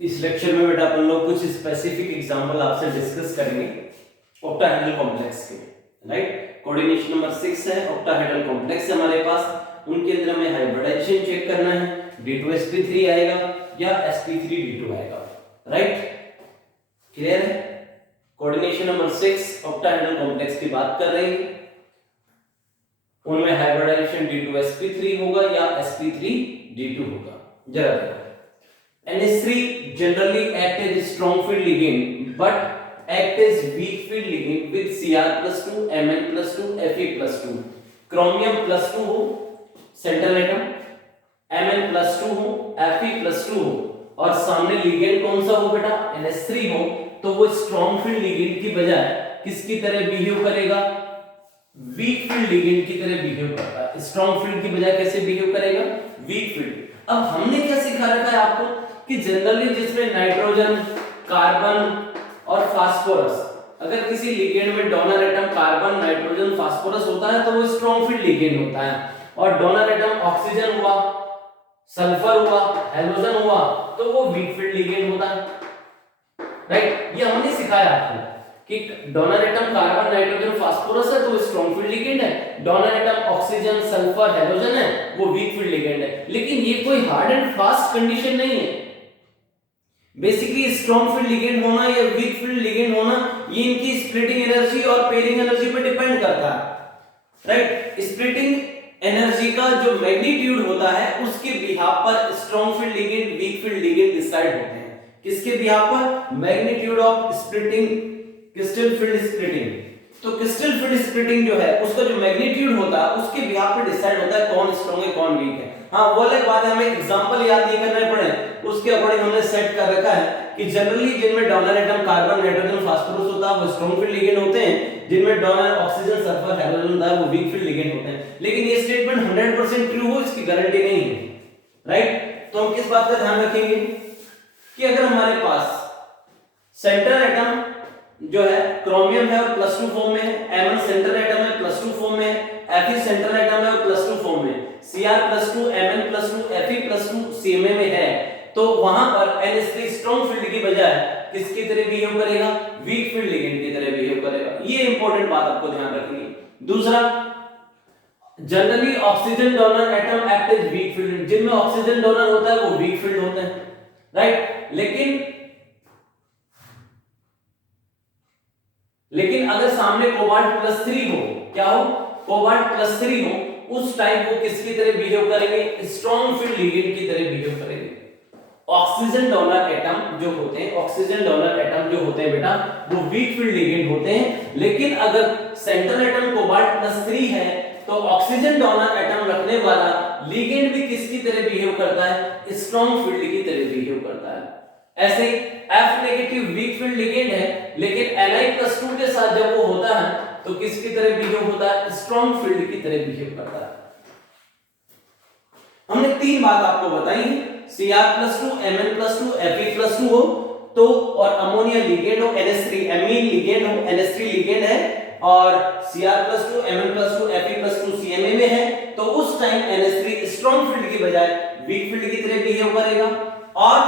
इस लेक्चर में बेटा अपन लोग कुछ स्पेसिफिक एग्जांपल आपसे डिस्कस करेंगे ऑक्टाहेड्रल कॉम्प्लेक्स के, राइट। कोऑर्डिनेशन नंबर 6 है, ऑक्टाहेड्रल कॉम्प्लेक्स है हमारे पास। उनके अंदर हमें हाइब्रिडाइजेशन चेक करना है, D2sp3 आएगा या sp3d2 आएगा, राइट। क्लियर है? कोऑर्डिनेशन नंबर 6 ऑक्टाहेड्रल कॉम्प्लेक्स की बात कर रहे हैं। उनमें हाइब्रिडाइजेशन D2sp3 होगा या sp3d2 होगा। जरा देखो, NH3 generally act as strong field ligand but act as weak field ligand with Cr+2 Mn+2 Fe+2। Chromium +2 हो सेंट्रल एटम, Mn+2 हो, Fe+2 हो और सामने लिगेंड कौन सा हो बेटा, NH3 हो, तो वो स्ट्रॉन्ग फील्ड लिगेंड की बजाय किसकी तरह बिहेव करेगा, वीक फील्ड लिगेंड की तरह बिहेव करता है। स्ट्रॉन्ग फील्ड की बजाय कैसे बिहेव करेगा, वीक फील्ड। अब हमने क्या सिखा रखा है आपको कि जनरली जिसमें नाइट्रोजन, कार्बन और फास्फोरस, अगर किसी लिगेंड में donor atom carbon, nitrogen, phosphorus होता है तो वो स्ट्रॉन्ग फील्ड लिगेंड होता है, और डोनर एटम ऑक्सीजन हुआ, सल्फर हुआ, हेलोजन हुआ तो वो वीक फील्ड लिगेंड होता है, राइट। ये हमने सिखाया आपको कि donor atom carbon, nitrogen, phosphorus है तो वो स्ट्रॉन्ग फील्ड लिगेंड है, donor atom oxygen, sulphur, halogen है वो वीक फील्ड लिगेंड है। लेकिन ये कोई हार्ड एंड फास्ट कंडीशन नहीं है। बेसिकली स्ट्रॉन्ग फील्ड लिगेंड होना या वीक फील्ड लिगेंड होना ये इनकी स्प्लिटिंग एनर्जी और पेयरिंग एनर्जी पर डिपेंड करता है, राइट। स्प्लिटिंग एनर्जी का जो मैग्नीट्यूड होता है उसके बिहाफ पर strong field ligand, week field ligand decide होते हैं। किसके बिहाफ पर, magnitude of splitting, crystal field splitting. तो क्रिस्टल फील्ड स्प्लिटिंग जो है उसका जो मैग्नीट्यूड होता है उसके बिहाफ पर डिसाइड होता है कौन स्ट्रॉन्ग है कौन वीक है। हाँ, वो अलग बात है, हमें एग्जांपल याद नहीं करने पड़े, उसके अकॉर्डिंग हमने सेट कर रखा है कि जनरली जिनमें donor atom carbon, nitrogen, phosphorus होता है वो स्ट्रॉन्ग फील्ड लिगेंड होते हैं, जिनमें डोनर ऑक्सीजन, सल्फर, हेलोजन होता है वो वीक फील्ड लिगेंड होते हैं। लेकिन ये स्टेटमेंट 100% ट्रू हो इसकी गारंटी नहीं है, राइट। तो हम किस बात का ध्यान रखेंगे कि अगर हमारे पास सेंट्रल एटम जो है क्रोमियम है और +2 फॉर्म में है, Mn सेंट्रल एटम है +2 फॉर्म में है, Fe सेंट्रल एटम है और +2 फॉर्म में है, Cr+2 Mn+2 Fe+2 Cma में है, तो वहां पर NH3 स्ट्रॉन्ग फील्ड की बजाय किसकी तरह बिहेव करेगा, वीक फील्ड लिगेंड की तरह बिहेव करेगा। ये इंपॉर्टेंट बात आपको ध्यान रखनी है। दूसरा, generally oxygen donor atom act as weak field, जिनमें ऑक्सीजन डोनर होता है वो वीक फील्ड होते हैं, राइट। लेकिन अगर सामने कोबाल्ट +3 हो, क्या हो, कोबाल्ट +3 हो, उस टाइम वो किसकी तरह बिहेव करेंगे, स्ट्रॉन्ग फील्ड लिगेंड की तरह बिहेव करेंगे। ऑक्सीजन डोनर एटम जो होते हैं, ऑक्सीजन डोनर एटम जो होते हैं बेटा वो वीक फील्ड लिगेंड होते हैं। लेकिन अगर सेंट्रल एटम कोबाल्ट +3 है तो ऑक्सीजन डोनर एटम रखने वाला लिगेंड भी किसकी तरह बिहेव करता है, स्ट्रॉन्ग फील्ड की तरह बिहेव करता है। ऐसे F negative week field ligand है, लेकिन Ni+2 के साथ जब वो होता है तो किसकी तरह बिहेव होता है, स्ट्रॉन्ग फील्ड की तरह बिहेव करता है। हमने तीन बात आपको बताई, Cr+2 Mn+2 Fe+2 हो तो, और अमोनिया लिगेंड हो, NH3 एमीन लिगेंड हो, NH3 लिगेंड है और Cr+2 Mn+2 Fe+2 Cma में है, तो उस टाइम NH3 स्ट्रॉन्ग फील्ड की बजाय वीक फील्ड की तरह बिहेव करेगा। और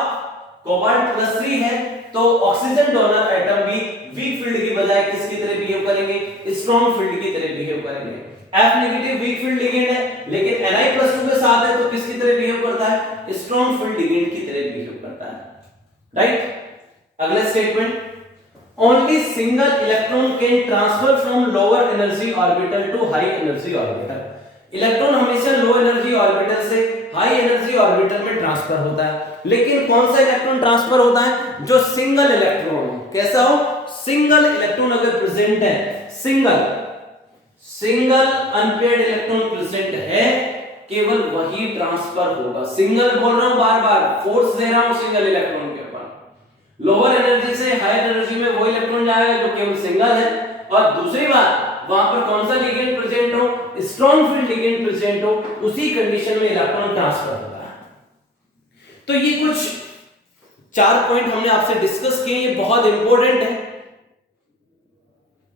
कोबाल्ट +3 है तो ऑक्सीजन डोनर एटम भी वीक फील्ड की बजाय किसकी तरह बिहेव करेंगे, स्ट्रॉन्ग फील्ड की तरह बिहेव करेंगे। F negative week field ligand है, लेकिन Ni+2 के साथ है तो किसकी तरह बिहेव करता है, स्ट्रॉन्ग फील्ड लिगेंड की तरह बिहेव करता है, राइट। अगला statement, only single electron can transfer from lower energy orbital to high energy orbital. Electron हमेशा लो एनर्जी ऑर्बिटल से हाई एनर्जी ऑर्बिटल में ट्रांसफर होता है, लेकिन कौन सा इलेक्ट्रॉन ट्रांसफर होता है, जो सिंगल इलेक्ट्रॉन हो। कैसा हो, सिंगल इलेक्ट्रॉन अगर प्रेजेंट है, सिंगल अनपेयर्ड इलेक्ट्रॉन प्रेजेंट है, केवल वही ट्रांसफर होगा। सिंगल बोल रहा हूं, बार बार फोर्स दे रहा हूं सिंगल इलेक्ट्रॉन के ऊपर। लोअर एनर्जी से हाई एनर्जी में वो इलेक्ट्रॉन जाएगा जो केवल सिंगल है, और दूसरी बात वहां पर कौन सा लिगेंड प्रेजेंट हो, स्ट्रॉन्ग फील्ड लिगेंड प्रेजेंट हो, उसी कंडीशन में इलेक्ट्रॉन ट्रांसफर होगा। तो ये कुछ 4 पॉइंट हमने आपसे डिस्कस किए, ये बहुत इंपॉर्टेंट है,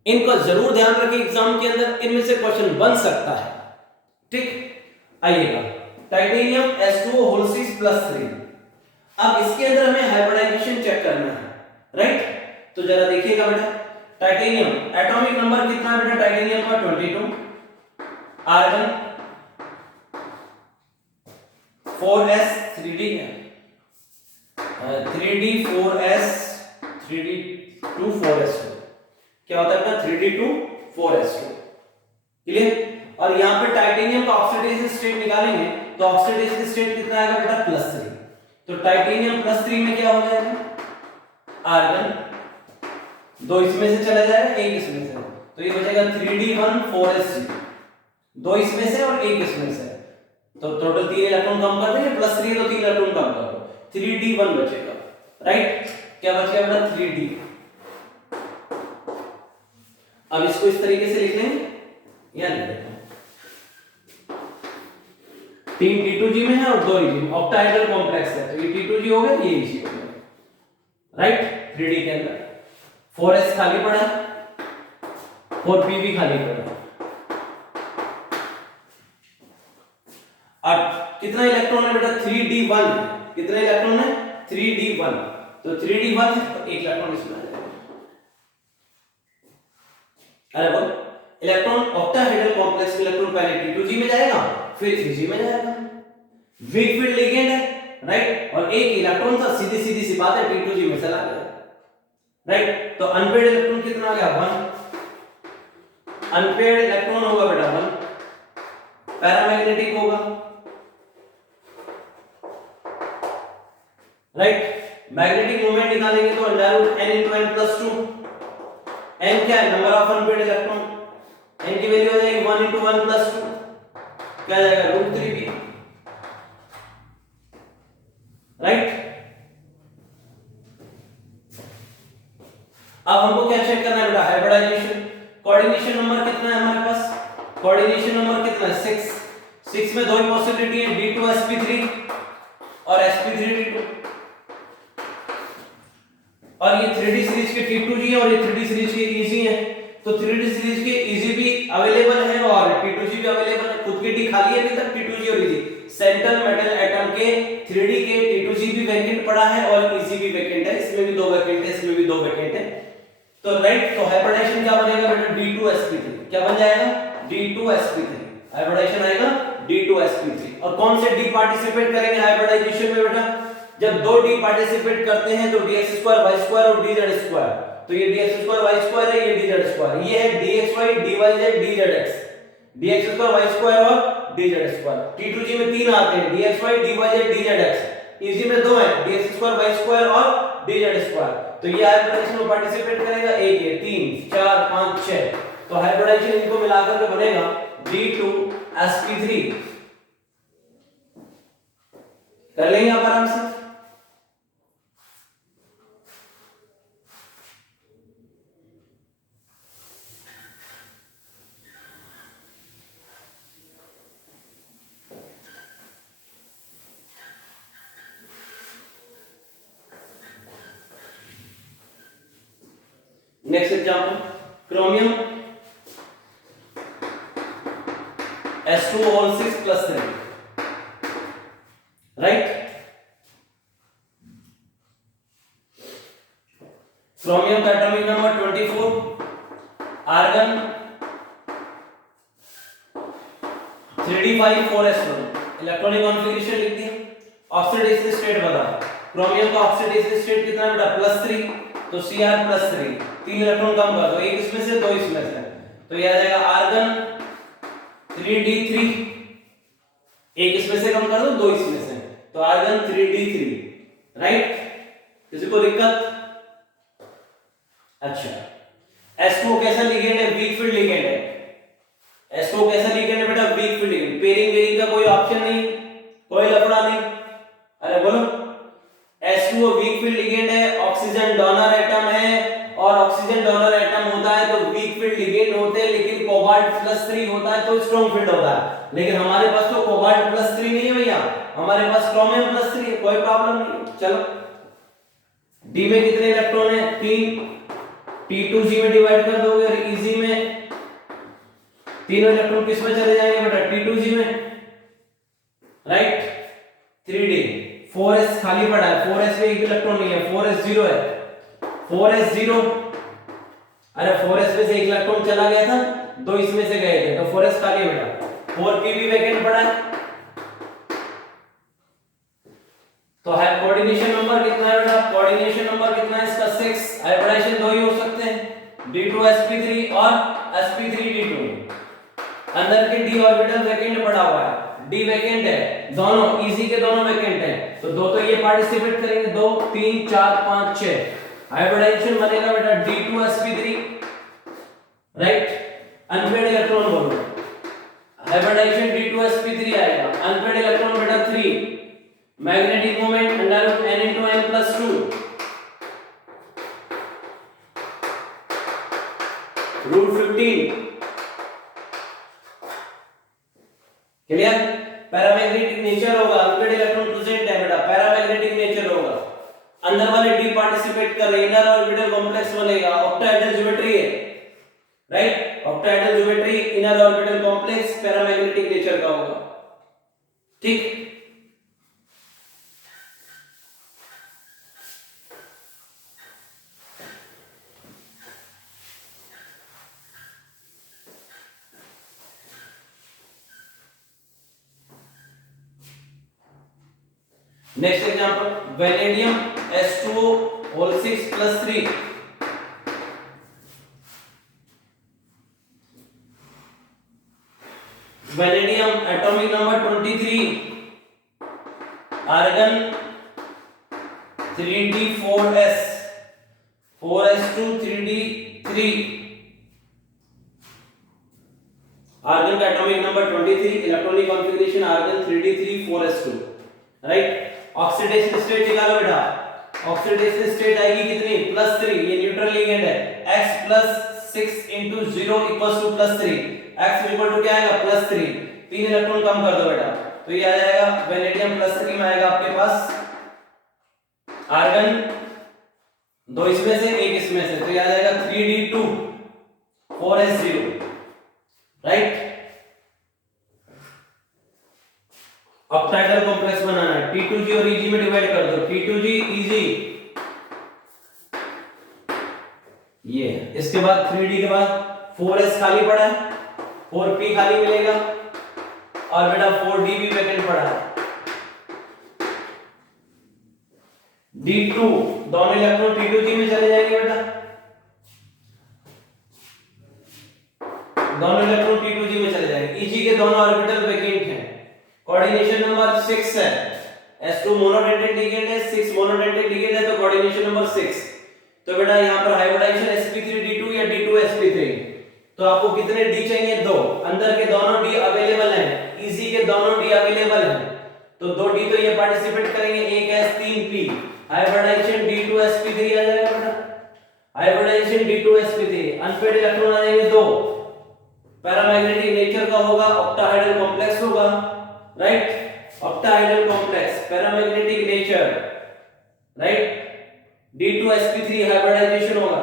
इनका जरूर ध्यान रखें एग्जाम के अंदर, इनमें से क्वेश्चन बन सकता है, ठीक। आइएगा, टाइटेनियम S2O होल 6 +3। अब इसके अंदर हमें हाइब्रिडाइजेशन राइट? तो जरा देखिएगा बेटा, टाइटेनियम एटॉमिक नंबर कितना है बेटा टाइटेनियम का 22, आर्गन 4s 3d है, 3d 4s 3d 2 4s2 क्या होता है अपना 3d2 4s2 क्लियर। और यहाँ पे टाइटेनियम का ऑक्सीडेशन स्टेट निकालेंगे तो ऑक्सीडेशन स्टेट कितना आएगा बेटा +3, तो टाइटेनियम +3 में क्या हो जाएगा आर्गन 2 इसमें से चला जाएगा 1 इसमें से, तो ये बचेगा 3d1 4s2 2 इसमें से और 1 इसमें से, तो टोटल 3 इलेक्ट्रॉन कम कर देंगे +3 तो 3 इलेक्ट्रॉन कम कर दो 3d1 बचेगा, राइट? क्या बच गया बेटा 3d। अब इसको इस तरीके से लिख लेंगे या लिख देते हैं 3 T2G में है और 2 Eg में ऑक्टाहेड्रल कॉम्प्लेक्स है, तो ये T2G हो गया ये Eg हो गया, राइट? 3D के अंदर 4s खाली पड़ा 4p भी खाली पड़ा। अब कितना इलेक्ट्रॉन है बेटा 3d1, कितने इलेक्ट्रॉन है 3d1, तो 3d1 तो 1 इलेक्ट्रॉन इसमें आ जाएगा। अरे बोल इलेक्ट्रॉन ऑक्टाहेड्रल कॉम्प्लेक्स में इलेक्ट्रॉन पहले T2G में जाएगा फिर Eg में जाएगा, वीक फील्ड लिगेंड है, राइट? और एक इलेक्ट्रॉन था सीधी सीधी सी बात है T2G में चला गया, राइट? तो अनपेयर्ड इलेक्ट्रॉन कितना आ गया 1, अनपेयर्ड इलेक्ट्रॉन होगा बेटा 1, पैरामैग्नेटिक होगा, राइट? मैग्नेटिक मोमेंट निकालेंगे तो under n into n plus 2, n क्या है number of unpaired electron, n की वैल्यू हो जाएगी 1 into 1 plus 2 क्या आ जाएगा √3b, राइट? अब हमको क्या चेक करना है बेटा हाइब्रिडाइजेशन, कोऑर्डिनेशन नंबर कितना है हमारे पास, कोऑर्डिनेशन नंबर कितना है 6 में दो ही पॉसिबिलिटी है d2sp3 और sp3d2, और ये 3D सीरीज के T2G है और ये 3D सीरीज के Eg है, तो 3D सीरीज के Eg भी अवेलेबल है और T2G भी अवेलेबल है, खुद की T खाली है अभी तक T2G और Eg, सेंट्रल मेटल एटम के 3D के T2G भी वैकेंट पड़ा है और Eg भी वैकेंट है, इसमें भी 2 वैकेंट है, इसमें भी 2 वैकेंट है, तो राइट? तो हाइब्रिडाइजेशन क्या बनेगा बेटा d2sp3, क्या बन जाएगा d2sp3, हाइब्रिडाइजेशन आएगा d2sp3। और कौन से d पार्टिसिपेट करेंगे हाइब्रिडाइजेशन में बेटा, जब 2 d पार्टिसिपेट करते हैं तो dx2 y2 और dz2, तो ये dx2 y2 है ये dz2, ये है dxy dyz dzx, dx2 y2 और dz2, T2G में 3 आते हैं dxy dyz dzx, Eg में 2 है dx2 y2 और dz2, तो ये हाइब्रिडाइजेशन में पार्टिसिपेट करेगा 1 है 3 4 5 6, तो हाइब्रिडाइजेशन इनको मिलाकर के बनेगा d2sp3, कर लेंगे आप आराम से। Next example chromium S2O6 plus 3, right? Chromium का atomic number 24, argon 3d5 4s1, electronic configuration लिख दिया, ऑक्सीडेशन स्टेट बता, क्रोमियम का ऑक्सीडेशन स्टेट कितना है बेटा +3, तो Cr+3, 3 इलेक्ट्रॉन कम कर दो, एक इसमें से 2 इसमें से, तो ये आ जाएगा आर्गन 3d3, एक इसमें से कम कर दो 2 इसमें से, तो आर्गन 3d3, राइट? किसी को दिक्कत? अच्छा, S2 कैसा लिगेंड है, वीक फील्ड लिगेंड है, S2 कैसा लिगेंड है बेटा week field ligand, pairing wearing का कोई ऑप्शन नहीं, कोई लफड़ा नहीं, अरे बोलो S2 वीक फील्ड लिगेंड है, ऑक्सीजन डोनर एटम है और ऑक्सीजन डोनर एटम होता है तो वीक फील्ड लिगेंड होते हैं, लेकिन कोबाल्ट +3 होता है तो स्ट्रॉन्ग फील्ड होता है, लेकिन हमारे पास तो कोबाल्ट +3 नहीं है भैया, हमारे पास क्रोमियम +3 है, कोई प्रॉब्लम नहीं। चलो डी में कितने इलेक्ट्रॉन है 3, T2G में डिवाइड कर दोगे और Eg में तीनों इलेक्ट्रॉन किस में चले जाएंगे बेटा T2G में, राइट? 3D 4s खाली पड़ा है, 4s में एक इलेक्ट्रॉन नहीं है, 4s 0 है, 4s0, अरे 4s में से एक इलेक्ट्रॉन चला गया था, दो इसमें से गए थे, तो 4s खाली है बेटा। 4p भी वैकेंट पड़ा है, तो है कोऑर्डिनेशन नंबर कितना है बेटा? कोऑर्डिनेशन नंबर कितना है इसका? 6। हाइब्रिडाइजेशन दो ही हो सकते हैं, d2sp3 और sp3d2। अंदर के d ऑर्बिटल वैकेंट पड़ा हुआ है, d वैकेंट है, दोनों इजी के दोनों वैकेंट है, तो दो तो ये पार्टिसिपेट करेंगे, 2 3 4 5 6। हाइब्रिडाइजेशन बनेगा बेटा d2sp3, राइट। अनपेड इलेक्ट्रॉन बोलो, हाइब्रिडाइजेशन d2sp3 आएगा, अनपेड इलेक्ट्रॉन बेटा 3। Magnetic moment under root n into n plus 2, root 15। Clear? Paramagnetic nature होगा, अनपेड इलेक्ट्रॉन प्रेजेंट है बेटा, पैरामैग्नेटिक नेचर होगा। अंदर वाले डी पार्टिसिपेट कर रहे हैं, इनर ऑर्बिटल कॉम्प्लेक्स बनेगा, ऑक्टाहेड्रल ज्योमेट्री है, right. Octahedral geometry, inner orbital complex, paramagnetic nature का होगा, ठीक। Next example, vanadium S2O whole 6 plus 3। Vanadium atomic number 23, argon 3d4s, 4s2 3d3। Argon का atomic number 23, electronic configuration argon 3d3 4s2, right. Oxidation state निकालो बेटा, oxidation state आएगी कितनी? +3, ये neutral ligand है, x + 6 * 0 = +3, x = क्या आएगा? +3। 3 इलेक्ट्रॉन कम कर दो बेटा, तो ये आ जाएगा वेनेडियम +3 में आएगा आपके पास आर्गन, दो इसमें से एक इसमें से, तो ये आ जाएगा 3d2 4s0, right. Octahedral complex बनाना है, T2G और Eg में डिवाइड कर दो, T2G Eg, ये इसके बाद 3D के बाद 4s खाली पड़ा है, 4p खाली मिलेगा, और बेटा 4d भी वैकेंट पड़ा है। D2 दोनों इलेक्ट्रॉन T2G में चले जाएंगे बेटा, दोनों इलेक्ट्रॉन T2G में चले जाएंगे, Eg के दोनों ऑर्बिटल वैकेंट हैं। कोऑर्डिनेशन नंबर 6 है, S2 मोनोडेंटेड लिगेंड है, 6 मोनोडेंटेड लिगेंड है, तो कोऑर्डिनेशन नंबर 6। तो बेटा यहां पर हाइब्रिडाइजेशन sp3d2 या d2sp3, तो आपको कितने d चाहिए? 2। अंदर के दोनों d अवेलेबल हैं, Eg के दोनों d अवेलेबल हैं, तो 2 d तो ये पार्टिसिपेट करेंगे, 1 s 3 p, हाइब्रिडाइजेशन d2sp3 आ जाएगा बेटा, हाइब्रिडाइजेशन d2sp3। अनपेड इलेक्ट्रॉन आ जाएंगे 2, पैरामैग्नेटिक नेचर का होगा, ऑक्टाहेड्रल कॉम्प्लेक्स होगा, right. Octahedral complex, paramagnetic nature, right. d2sp3 hybridisation होगा।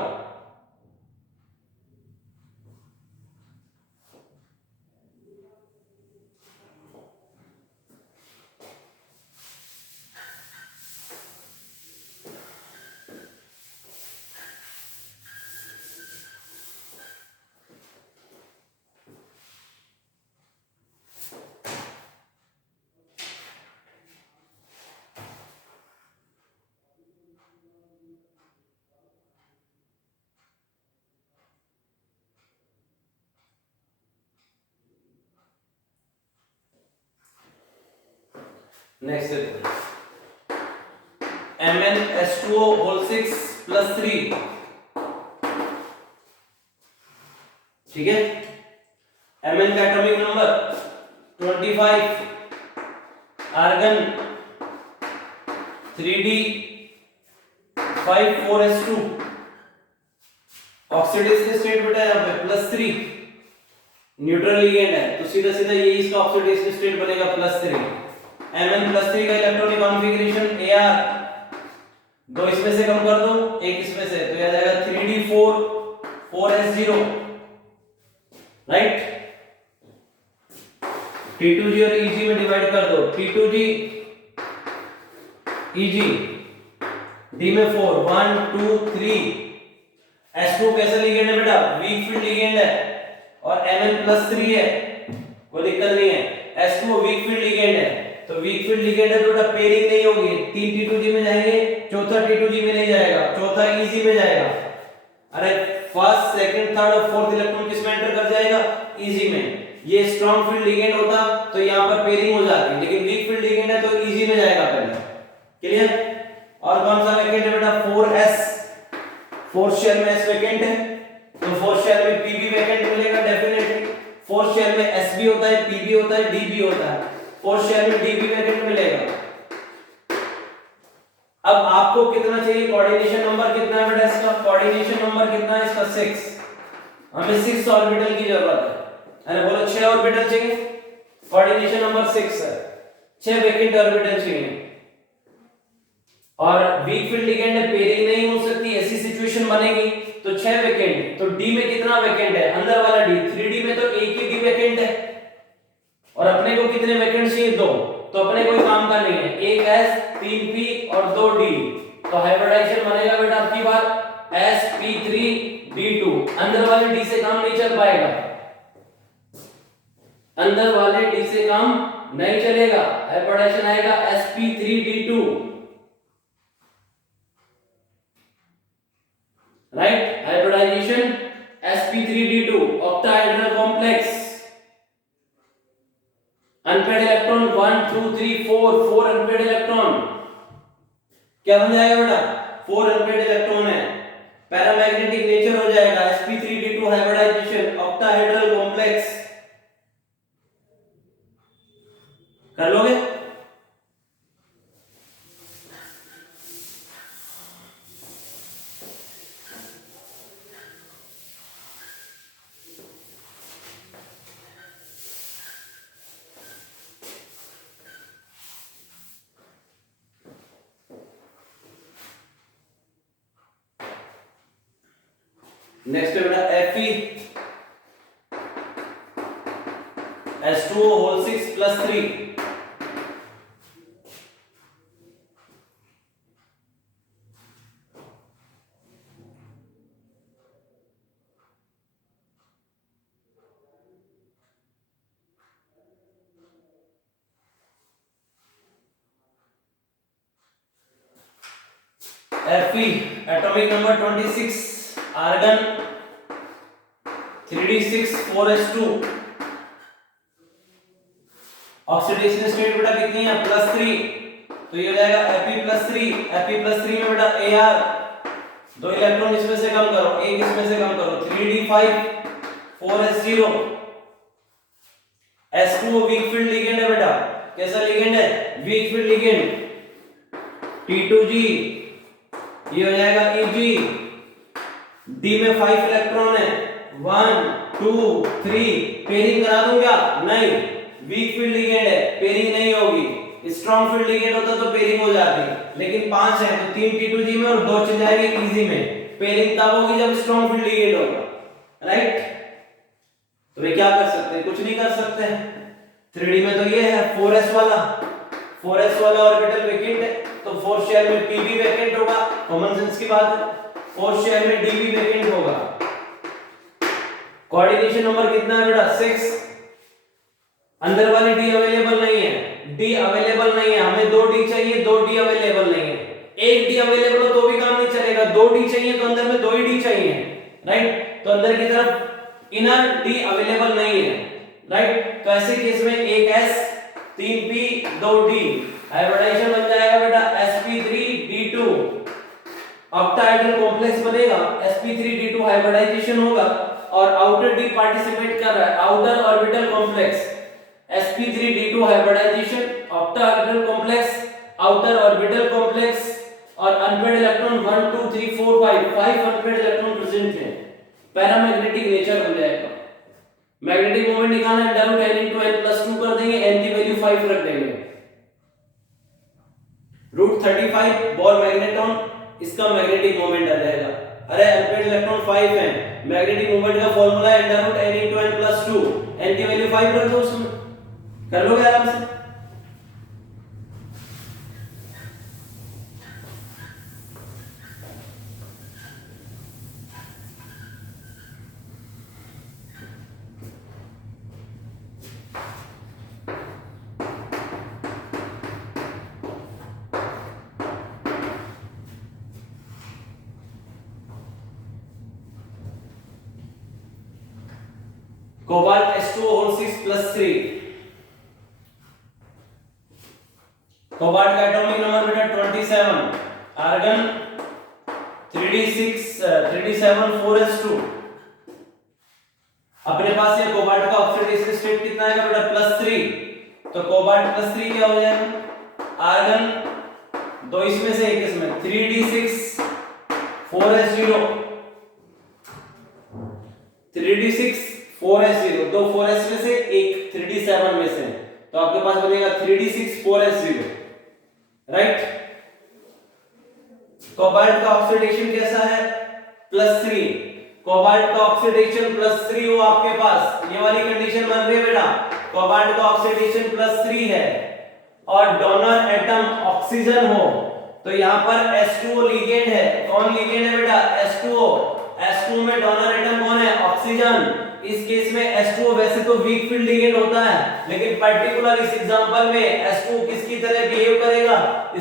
नेक्स्ट MnS2O होल 6 plus 3, ठीक है। Mn का atomic number 25, argon 3d5 4s2, oxidation state बेटा यहां पे +3, न्यूट्रल लिगेंड है, तो सीधा सीधा ये इसका ऑक्सीडेशन स्टेट बनेगा +3। Mn+3 का इलेक्ट्रॉनिक कॉन्फ़िगरेशन Ar, दो इसमें से कम कर दो, एक इसमें से, तो ये आ जाएगा 3d4 4s0, राइट। T2G और Eg में डिवाइड कर दो, T2G Eg डी में 4 1 2 3। S2 कैसा लिगेंड है बेटा? वीक फील्ड लिगेंड है और Mn+3 है, कोई दिक्कत नहीं है। S2 वीक फील्ड लिगेंड है, तो वीक फील्ड लिगेंड है तो बेटा पेयरिंग नहीं होगी। 3 T2G में जाएंगे, चौथा T2G में नहीं जाएगा, चौथा इजी में जाएगा। अरे फर्स्ट सेकंड थर्ड और फोर्थ इलेक्ट्रॉन किस में एंटर कर जाएगा? इजी में। ये स्ट्रॉन्ग फील्ड लिगेंड होता तो यहां पर पेयरिंग हो जाती, लेकिन वीक फील्ड लिगेंड है तो इजी में जाएगा पहले। क्लियर? और कौन सा वैकेंट है बेटा? 4s, फोर्थ शेल में s वैकेंट है, तो फोर्थ शेल में pb वैकेंट मिलेगा डेफिनेटली। फोर्थ शेल में s भी होता है, pb होता है, d भी होता है, फोर्थ शेल में d भी वैकेंट मिलेगा। अब आपको कितना चाहिए? कोऑर्डिनेशन नंबर कितना है बेटा इसका? कोऑर्डिनेशन नंबर कितना है इसका? 6। हमें 6 ऑर्बिटल की जरूरत है। अरे बोलो 6 ऑर्बिटल चाहिए, कोऑर्डिनेशन नंबर 6 है, 6 वैकेंट ऑर्बिटल चाहिए। और वीक फील्ड लिगेंड है, पेयरिंग नहीं हो सकती, ऐसी सिचुएशन बनेगी तो 6 वैकेंट। तो डी में कितना वैकेंट है? अंदर वाला डी, 3D में तो एक ही डी वैकेंट है, और अपने को कितने वैकेंट चाहिए? 2, तो अपने कोई काम का नहीं है। एक S 3P और 2D, तो हाइब्रिडाइजेशन बनेगा बेटा आपकी बात sp3d2। अंदर वाले डी से काम नहीं चल पाएगा, अंदर वाले डी से काम नहीं चलेगा, हाइब्रिडाइजेशन आएगा sp3d2। Right? Hybridization sp3d2 octahedral complex. Unpaired electron 1 2 3 4 unpaired electron, क्या बन जाएगा बेटा? 4 अनपेड इलेक्ट्रॉन है, पैरामैग्नेटिक नेचर हो जाएगा, sp3d2 हाइब्रिडाइजेशन ऑक्टाहेड्रल कॉम्प्लेक्स। कर लोगे? नेक्स्ट है बेटा Fe S2O whole 6 plus 3। Fe atomic number 26, argon 3d6 4s2। Oxidation state बेटा कितनी है? +3, तो ये हो जाएगा Fe+3। Fe+3 में बेटा Ar, 2 इलेक्ट्रॉन इसमें से कम करो, एक इसमें से कम करो, 3d5 4s0। S2 week field ligand है बेटा, कैसा लिगेंड है? Week field ligand. T2G, ये हो जाएगा Eg। D में 5 इलेक्ट्रॉन है, 1 2 3। पेयरिंग करा दूं क्या? नहीं, वीक फील्ड लिगेंड है, पेयरिंग नहीं होगी। स्ट्रॉन्ग फील्ड लिगेंड होता तो पेयरिंग हो जाती, लेकिन 5 है तो 3 T2G में और 2 चल जाएंगे इजी में। पेयरिंग तब होगी जब स्ट्रॉन्ग फील्ड लिगेंड होगा। राइट? तो वे क्या कर सकते हैं? कुछ नहीं कर सकते। 3D में तो ये है 4s वाला ऑर्बिटल वैकेंट है, तो फोर्थ शेल में pb वैकेंट होगा, कॉमन सेंस की बात है। फोर्थ शेल में db वैकेंट होगा। कोऑर्डिनेशन नंबर कितना है बेटा? 6। अंदर वाली d अवेलेबल नहीं है, d अवेलेबल नहीं है, हमें 2 d चाहिए, 2 d अवेलेबल नहीं है। एक d अवेलेबल हो तो भी काम नहीं चलेगा, 2 d चाहिए तो अंदर में 2 ही d चाहिए। राइट? तो अंदर की तरफ इनर d अवेलेबल नहीं है। राइट? तो ऐसे केस में एक s 3p 2d, हाइब्रिडाइजेशन बन जाएगा बेटा sp3d2। ऑक्टाहेड्रल कॉम्प्लेक्स बनेगा, sp3d2 हाइब्रिडाइजेशन होगा और आउटर डी पार्टिसिपेट कर रहा है, outer orbital complex. sp3d2 hybridisation, octahedral complex, outer orbital complex और unpaired electron 1 2 3 4 5 unpaired electron present है। पैरामैग्नेटिक नेचर हो जाएगा। मैग्नेटिक मोमेंट निकालना है, डाउन 10 into n+2 कर देंगे, n की वैल्यू 5 रख देंगे। √35 बोर मैग्नेटॉन, इसका मैग्नेटिक मोमेंट आ जाएगा। अरे अनपेड इलेक्ट्रॉन 5 है, मैग्नेटिक मोमेंट का फार्मूला है √10 into n+2, n की वैल्यू 5 रख दो उसमें, कर लोगे आराम से। Cobalt H2O whole 6 plus 3, cobalt का एटॉमिक नंबर बेटा 27, आर्गन 3d7 4s2। अपने पास ये कोबाल्ट का ऑक्सीडेशन स्टेट कितना आएगा बेटा +3, तो कोबाल्ट +3 क्या हो जाएगा, आर्गन दो इसमें से एक इसमें 3d6 4s0, 3d6 4s0, दो 4s में से एक 3d7 में से, तो आपके पास बनेगा 3d6 4s0, राइट। कोबाल्ट का ऑक्सीडेशन कैसा है, +3, कोबाल्ट का ऑक्सीडेशन +3 हो आपके पास, ये वाली कंडीशन बन रही है बेटा, कोबाल्ट का ऑक्सीडेशन +3 है और डोनर एटम ऑक्सीजन हो, तो यहां पर H2O लिगेंड है, कौन लिगेंड है बेटा, H2O, H2O में डोनर एटम कौन है, ऑक्सीजन। इस केस में H2O वैसे तो वीक फील्ड लिगेंड होता है, लेकिन पर्टिकुलर इस एग्जांपल में H2O किसकी तरह बिहेव करेगा,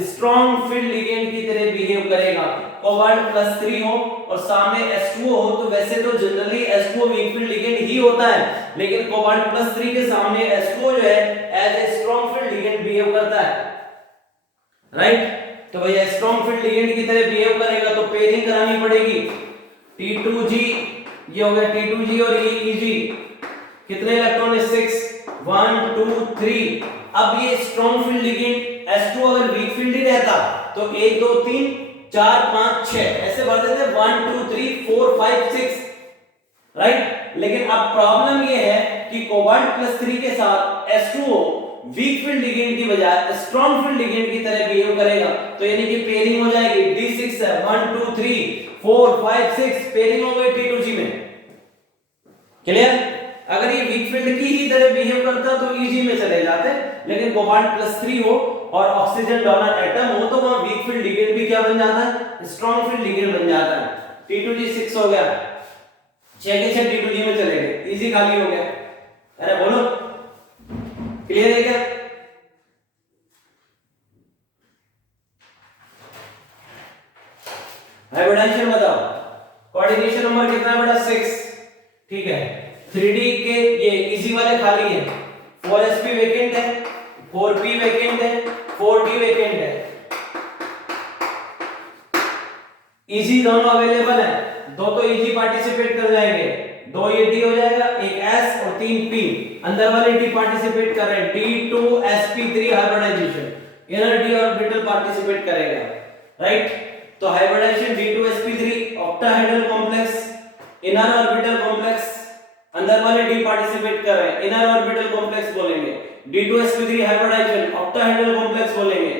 स्ट्रॉन्ग फील्ड लिगेंड की तरह बिहेव करेगा। कोबाल्ट +3 हो और सामने H2O हो, तो वैसे तो generally H2O weak field ligand ही होता है, लेकिन कोबाल्ट +3 के सामने H2O जो है as a strong field ligand behave करता है, राइट। तो भैया स्ट्रॉन्ग फील्ड लिगेंड की तरह बिहेव करेगा तो पेयरिंग करानी पड़ेगी, T2G, ये हो गया T2G और ये EG, कितने इलेक्ट्रॉन है 6, 1 2 3। अब ये स्ट्रॉन्ग फील्ड लिगेंड H2 अगर वीक फील्ड ही रहता तो 1 2 3 4 5 6 ऐसे भर देते 1 2 3 4 5 6, राइट। लेकिन अब प्रॉब्लम ये है कि कोबाल्ट +3 के साथ H2O वीक फील्ड लिगेंड की बजाय स्ट्रॉन्ग फील्ड लिगेंड की तरह बिहेव करेगा, तो यानी कि पेयरिंग हो जाएगी D6 है 1 2 3 4 5 6, पेयरिंग हो गई T2G में, क्लियर। अगर ये वीक फील्ड की ही तरह बिहेव करता तो EG में चले जाते, लेकिन कोबाल्ट +3 हो और ऑक्सीजन डोनर एटम हो तो वहां वीक फील्ड लिगेंड भी क्या बन जाता है, स्ट्रॉन्ग फील्ड लिगेंड बन जाता है। T2G 6 हो गया, 6 के 6 T2G में चले गए, EG खाली हो गया। अरे बोलो क्लियर है क्या, हाइब्रिडाइजेशन बताओ, कोऑर्डिनेशन नंबर कितना है बेटा 6, ठीक है। 3D के ये इजी वाले खाली है, 4sp वेकेंट है, 4p वेकेंट है, 4d वेकेंट है, इजी दोनों अवेलेबल है, दो तो इजी पार्टिसिपेट कर जाएंगे, दो ये d हो जाएगा, एक s और 3 p, अंदर वाले d पार्टिसिपेट कर रहे हैं, D2sp3 hybridization, inner d orbital participate करेगा, राइट। तो hybridization D2sp3 octahedral complex, inner orbital complex, अंदर वाले d पार्टिसिपेट कर रहे हैं, इनर ऑर्बिटल कॉम्प्लेक्स बोलेंगे, D2sp3 हाइब्रिडाइजेशन ऑक्टाहेड्रल कॉम्प्लेक्स बोलेंगे,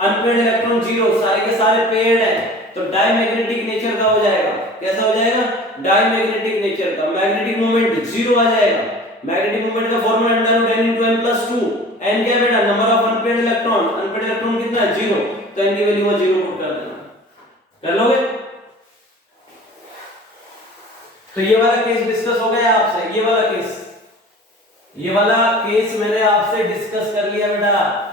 अनपेयर्ड इलेक्ट्रॉन 0, सारे के सारे पेयर्ड हैं, तो डायमैग्नेटिक नेचर का हो जाएगा, कैसा हो जाएगा, डायमैग्नेटिक नेचर का, मैग्नेटिक मोमेंट 0 आ जाएगा, मैग्नेटिक मोमेंट का फार्मूला n × n + 2, n क्या बेटा, number of unpaired electron, unpaired electron कितना है 0, तो n की वैल्यू 0 पुट कर देना, कर लोगे। तो ये वाला केस डिस्कस हो गया आपसे, ये वाला केस मैंने आपसे डिस्कस कर लिया बेटा।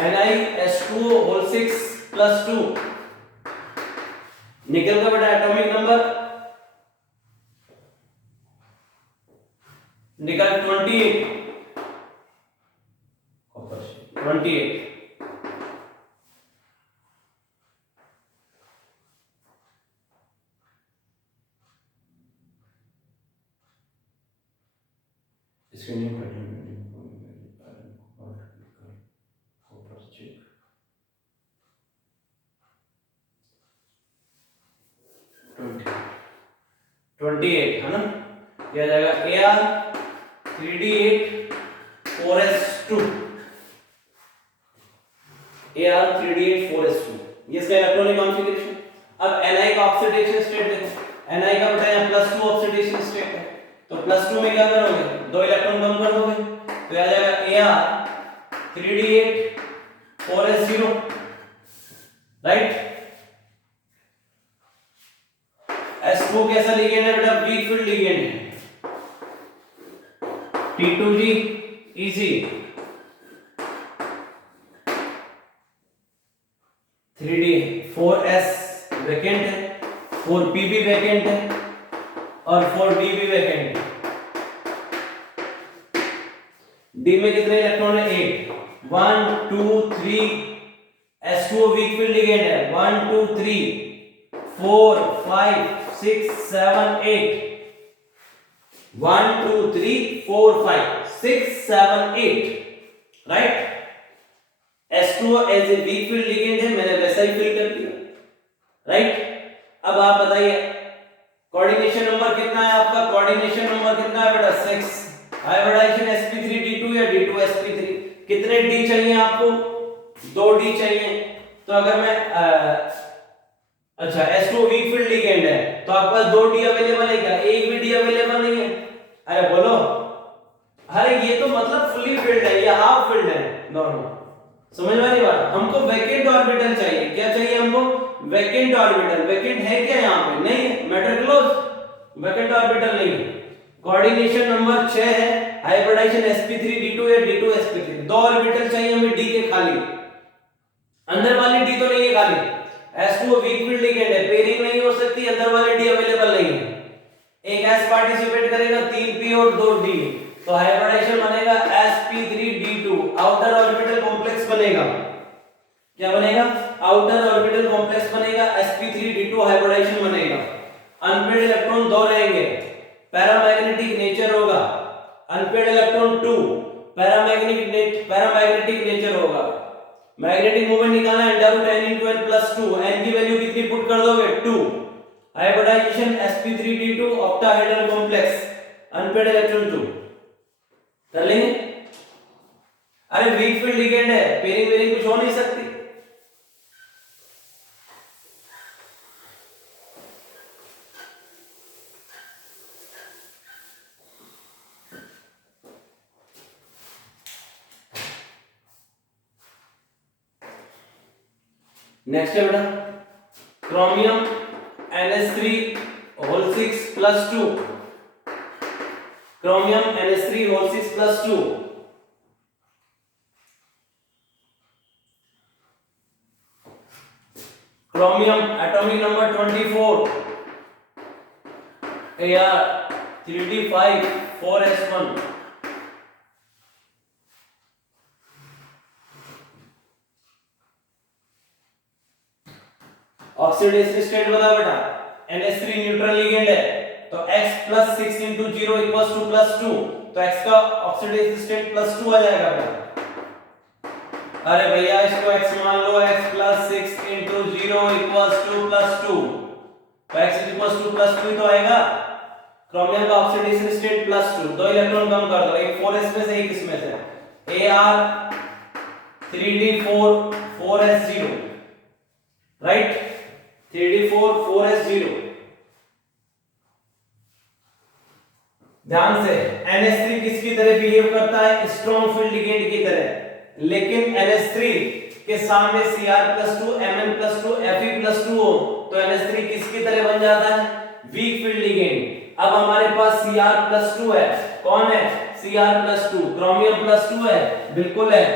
NiH2O होल 6 + 2, निकल का बेटा एटॉमिक नंबर निकल 28, इसके न्यू पैटर्न 28 है ना, यह आ जाएगा Ar3d8 4s2, Ar3d8 4s2, ये इसका इलेक्ट्रॉनिक कॉन्फ़िगरेशन। अब Ni का ऑक्सीडेशन स्टेट देखो, Ni का बेटा यहाँ +2 ऑक्सीडेशन स्टेट है, तो +2 में क्या करोगे, दो इलेक्ट्रॉन कम कर दोगे, तो आ जाएगा Ar3d8 4s0, राइट। कैसा लिगेंड है बेटा? वीक फील्ड लिगेंड है। T2G easy, 3D 4S vacant है, 4P भी वैकेंट है और 4D भी वैकेंट है। डी में कितने इलेक्ट्रॉन है? 8, 1 2 3, S2O वीक फील्ड लिगेंड है, 1 2 3 4 5 6 7 8, 1 2 3 4 5 6 7 8, right. S2O as a weak field ligand है, मैंने वैसा ही फिल कर दिया, राइट। अब आप बताइए कोऑर्डिनेशन नंबर कितना है आपका? कोऑर्डिनेशन नंबर कितना है बेटा? 6। हाइब्रिडाइजेशन sp3d2 या d2sp3, कितने d चाहिए आपको? 2 d चाहिए। तो अगर मैं अच्छा S2O वीक फील्ड लिगेंड है तो आपके पास 2 d अवेलेबल है क्या? एक भी d अवेलेबल नहीं है। अरे बोलो, अरे ये तो मतलब फुली फील्ड है, ये हाफ फील्ड है दोनों। समझ में नहीं बात? हमको वैकेंट ऑर्बिटल चाहिए। क्या चाहिए हमको? Vacant orbital. वैकेंट है क्या यहाँ पे? नहीं है। मैटर क्लोज, वैकेंट ऑर्बिटल नहीं है। कोऑर्डिनेशन नंबर 6 है हाइब्रिडाइजेशन sp3d2 या d2sp3, 2 ऑर्बिटल चाहिए हमें d के खाली, अंदर वाली d तो नहीं है खाली। S2O वीक फील्ड लिगेंड है, पेयरिंग नहीं हो सकती, अंदर वाले d अवेलेबल नहीं है। एक s पार्टिसिपेट करेगा, 3p और 2d, तो हाइब्रिडाइजेशन बनेगा sp3d2, आउटर ऑर्बिटल कॉम्प्लेक्स बनेगा। क्या बनेगा? आउटर ऑर्बिटल कॉम्प्लेक्स बनेगा, sp3d2 हाइब्रिडाइजेशन बनेगा। अनपेड इलेक्ट्रॉन 2 रहेंगे, पैरामैग्नेटिक नेचर होगा। अनपेड इलेक्ट्रॉन 2, पैरामैग्नेटिक नेचर होगा। मैग्नेटिक मोमेंट निकालना है, n * n + 2, n की वैल्यू कितनी पुट कर दोगे? 2। Hybridization sp3d2 octahedral complex, unpaired electron 2 कर लेंगे। अरे वीक फील्ड लिगेंड है, पेयरिंग वेरिंग कुछ हो नहीं सकती। नेक्स्ट है बेटा chromium NH3(6+2), chromium NH3(6+2), chromium atomic number 24, Ar3d5 4s1, oxidation state बता बेटा, NH3 न्यूट्रल लिगेंड है तो x + 6 × 0 = +2, तो x का ऑक्सीडेशन स्टेट +2 आ जाएगा बेटा। अरे भैया इसको x मान लो, x + 6 × 0 = +2, तो x = +2 तो आएगा। क्रोमियम का ऑक्सीडेशन स्टेट +2, 2 इलेक्ट्रॉन कम कर दो, एक 4s में से एक इसमें से, Ar3d4 4s0, right, 3d4 4s0। ध्यान से, NH3 किसकी तरह बिहेव करता है? स्ट्रॉन्ग फील्ड लिगेंड की तरह, लेकिन NH3 के सामने Cr+2 Mn+2 Fe+2 हो तो NH3 किसकी तरह बन जाता है? Week field ligand. अब हमारे पास Cr+2 है, कौन है? Cr+2, क्रोमियम +2 है, बिल्कुल है,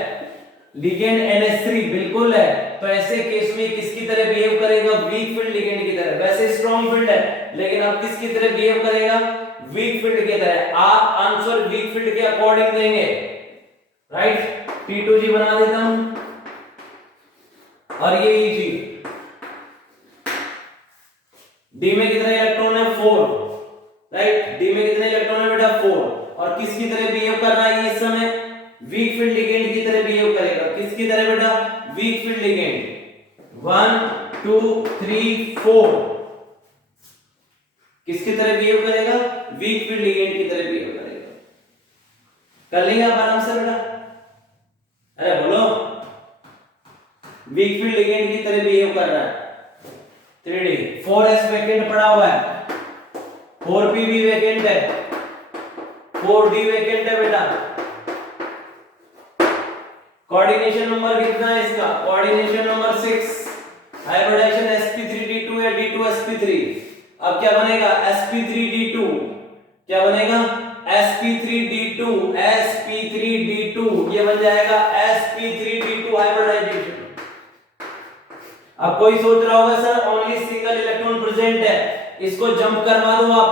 लिगेंड NH3 बिल्कुल है, तो ऐसे केस में किसकी तरह बिहेव करेगा? वीक फील्ड लिगेंड की तरह। वैसे स्ट्रॉन्ग फील्ड है लेकिन अब किसकी तरह बिहेव करेगा? वीक फील्ड की तरह। आप आंसर वीक फील्ड के अकॉर्डिंग देंगे, राइट। T2G बना देता हूं और ये EG। D में कितने इलेक्ट्रॉन है? 4, राइट। D में कितने इलेक्ट्रॉन है बेटा? 4। और किसकी तरह बिहेव कर रहा है इस समय? वीक फील्ड लिगेंड की तरह बिहेव करेगा। किसकी तरह बेटा? Week field ligand. 1 2 3 4 किसकी तरह बिहेव करेगा? वीक फील्ड लिगेंड की तरह बिहेव करेगा। कर लेंगे आप आराम से बेटा? अरे बोलो, वीक फील्ड लिगेंड की तरह बिहेव कर रहा है। 3D 4s वैकेंट पड़ा हुआ है, 4p भी वैकेंट है, 4d वैकेंट है बेटा। कोऑर्डिनेशन नंबर कितना है इसका? कोऑर्डिनेशन नंबर 6, हाइब्रिडाइजेशन sp3d2 या d2sp3, अब क्या बनेगा sp3d2, क्या बनेगा sp3d2, sp3d2 ये बन जाएगा sp3d2 हाइब्रिडाइजेशन। अब कोई सोच रहा होगा sir only single electron present है, इसको जंप करवा दो आप।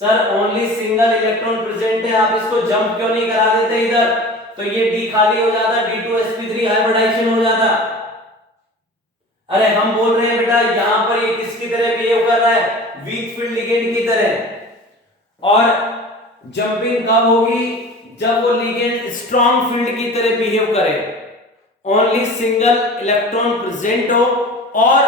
Sir only single electron present है, आप इसको जंप क्यों नहीं करा देते इधर, तो ये डी खाली हो जाता, d2sp3 हाइब्रिडाइजेशन हो जाता। अरे हम बोल रहे हैं बेटा यहां पर ये किसकी तरह बिहेव कर रहा है, वीक फील्ड लिगेंड की तरह। और जंपिंग कब होगी, जब वो लिगेंड स्ट्रॉन्ग फील्ड की तरह बिहेव करे, ओनली सिंगल इलेक्ट्रॉन प्रेजेंट हो और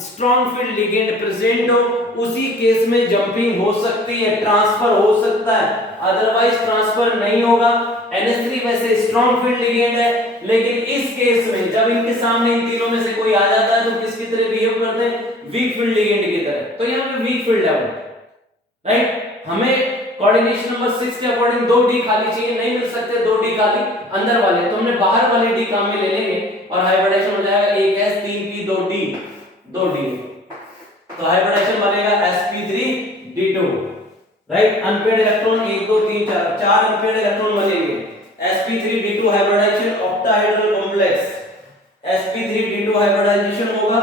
स्ट्रॉन्ग फील्ड लिगेंड प्रेजेंट हो, उसी केस में जंपिंग हो सकती है, ट्रांसफर हो सकता है, अदरवाइज ट्रांसफर नहीं होगा। NH3 वैसे स्ट्रॉन्ग फील्ड लिगेंड है, लेकिन इस केस में जब इनके सामने इन तीनों में से कोई आ जाता है तो किसकी तरह बिहेव करते हैं, वीक फील्ड लिगेंड की तरह। तो यहां पे वीक फील्ड है, राइट। हमें कोऑर्डिनेशन नंबर 6 के अकॉर्डिंग 2d खाली चाहिए, नहीं मिल सकते 2d खाली अंदर वाले, तो हमने बाहर वाले d काम में ले लेंगे और हाइब्रिडाइजेशन हो जाएगा 1s 3p 2d। तो हाइब्रिडाइजेशन बनेगा sp3d2, right. Unpaired electron 1 2 3 4 unpaired electron बनेंगे। sp3d2 hybridisation octahedral complex, sp3d2 hybridization होगा,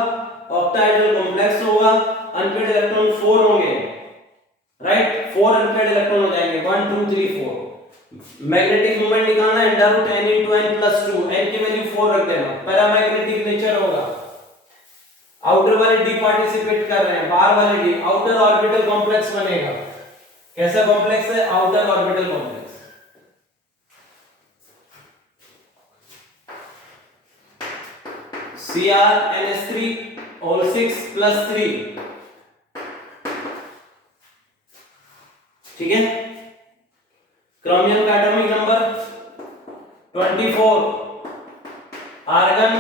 ऑक्टाहेड्रल कॉम्प्लेक्स होगा, अनपेयर्ड इलेक्ट्रॉन 4 होंगे, राइट। 4 अनपेयर्ड इलेक्ट्रॉन हो जाएंगे 1 2 3 4। मैग्नेटिक मोमेंट निकालना है n into n plus 2, n की वैल्यू 4 रख देना, पैरामैग्नेटिक नेचर होगा। आउटर वाले डी पार्टिसिपेट कर रहे हैं, बाहर वाले डी, आउटर ऑर्बिटल कॉम्प्लेक्स बनेगा। कैसा कॉम्प्लेक्स है, outer orbital complex. CrNH3 plus 3, ठीक है। क्रोमियम का atomic number 24, argon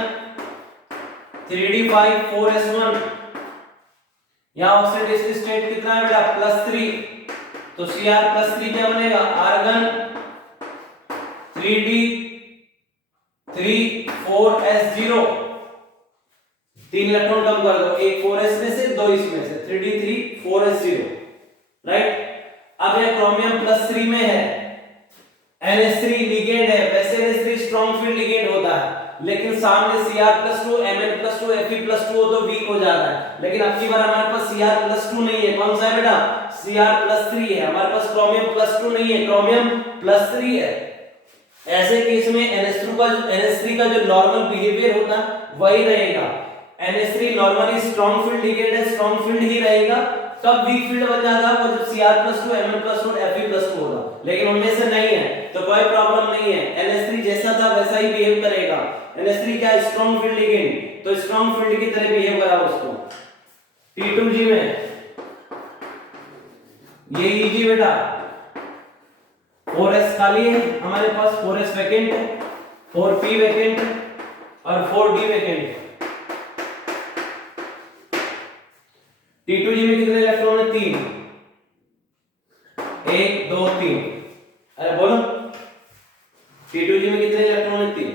3d5 4s1। यहां ऑक्सीडेटिव स्टेट कितना है बेटा, +3, तो Cr+3 क्या बनेगा, आर्गन 3d3 4s0, 3 इलेक्ट्रॉन कम कर दो, एक 4s में से 2 इसमें से, 3d3 4s0, राइट। अब ये क्रोमियम +3 में है, NH3 लिगेंड है, वैसे NH3 स्ट्रॉन्ग फील्ड लिगेंड होता है, लेकिन सामने Cr+2 Mn+2 Fe+2 हो तो वीक हो जाता है। लेकिन अब की बार हमारे पास Cr+2 नहीं है, कौन सा है बेटा, Cr+3 है, हमारे पास क्रोमियम +2 नहीं है, क्रोमियम +3 है। ऐसे केस में NH3 का जो नॉर्मल बिहेवियर होता है वही रहेगा। NH3 normally strong field ligand है, स्ट्रॉन्ग फील्ड ही रहेगा। कब वीक फील्ड बन जाता है, वो जब Cr+2 Mn+2 Fe+2 होगा, लेकिन उनमें से नहीं है तो कोई प्रॉब्लम नहीं है। NH3 जैसा था वैसा ही बिहेव करेगा। NH3 क्या है, स्ट्रॉन्ग फील्ड लिगेंड, तो स्ट्रॉन्ग फील्ड की तरह बिहेव करा उसको। P2G में ये Eg बेटा 4s खाली है हमारे पास, 4s वैकेंट है, 4p वैकेंट और 4d वैकेंट है। T2G में कितने इलेक्ट्रॉन है, 3, 1 2 3। अरे बोलो T2G में कितने इलेक्ट्रॉन है, 3,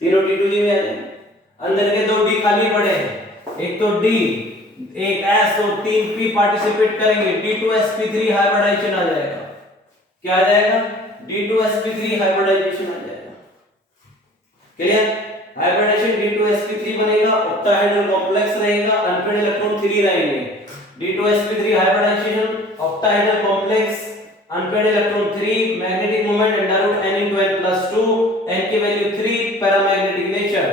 तीनों T2G में है। अंदर के 2 D खाली पड़े हैं, एक तो D, एक S और 3 P पार्टिसिपेट करेंगे, D2sp3 हाइब्रिडाइजेशन आ जाएगा। क्या आ जाएगा, D2sp3 हाइब्रिडाइजेशन आ जाएगा। क्लियर, हाइब्रिडाइजेशन D2sp3 बनेगा, ऑक्टाहेड्रल कॉम्प्लेक्स रहेगा, अनपेयर्ड इलेक्ट्रॉन 3 रहेंगे। D2sp3 hybridization, octahedral complex, unpaired electron 3, magnetic moment n into n plus 2, n की वैल्यू 3, पैरामैग्नेटिक नेचर।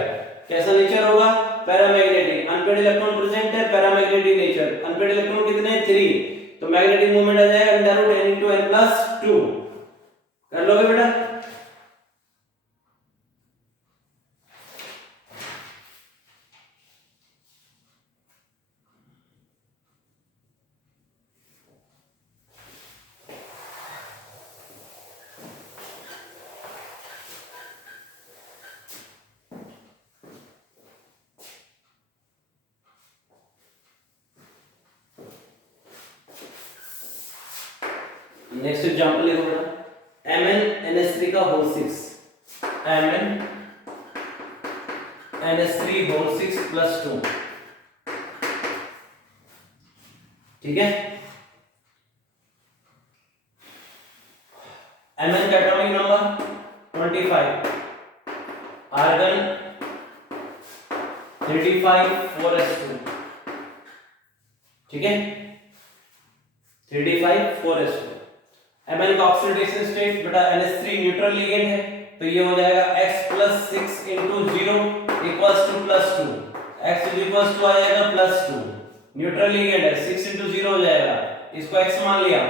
कैसा नेचर होगा, पैरामैग्नेटिक। अनपेयर्ड इलेक्ट्रॉन प्रेजेंट है, पैरामैग्नेटिक नेचर। अनपेयर्ड इलेक्ट्रॉन कितने, 3, तो मैग्नेटिक मोमेंट आ जाएगा n into n plus 2। कर लोगे बेटा, नेक्स्ट एग्जांपल लिखो बेटा, MnNH3 का होल 6, MnNH3 होल 6 plus 2, ठीक है। Mn का atomic number 25, argon 3d5 4s2, ठीक है, 3d5 4s2। Mn का ऑक्सीडेशन स्टेट बेटा NH3 न्यूट्रल लिगेंड है, तो ये हो जाएगा x + 6 × 0 = +2, x = आ जाएगा +2, न्यूट्रल लिगेंड है 6 × 0 हो जाएगा, इसको x मान लिया,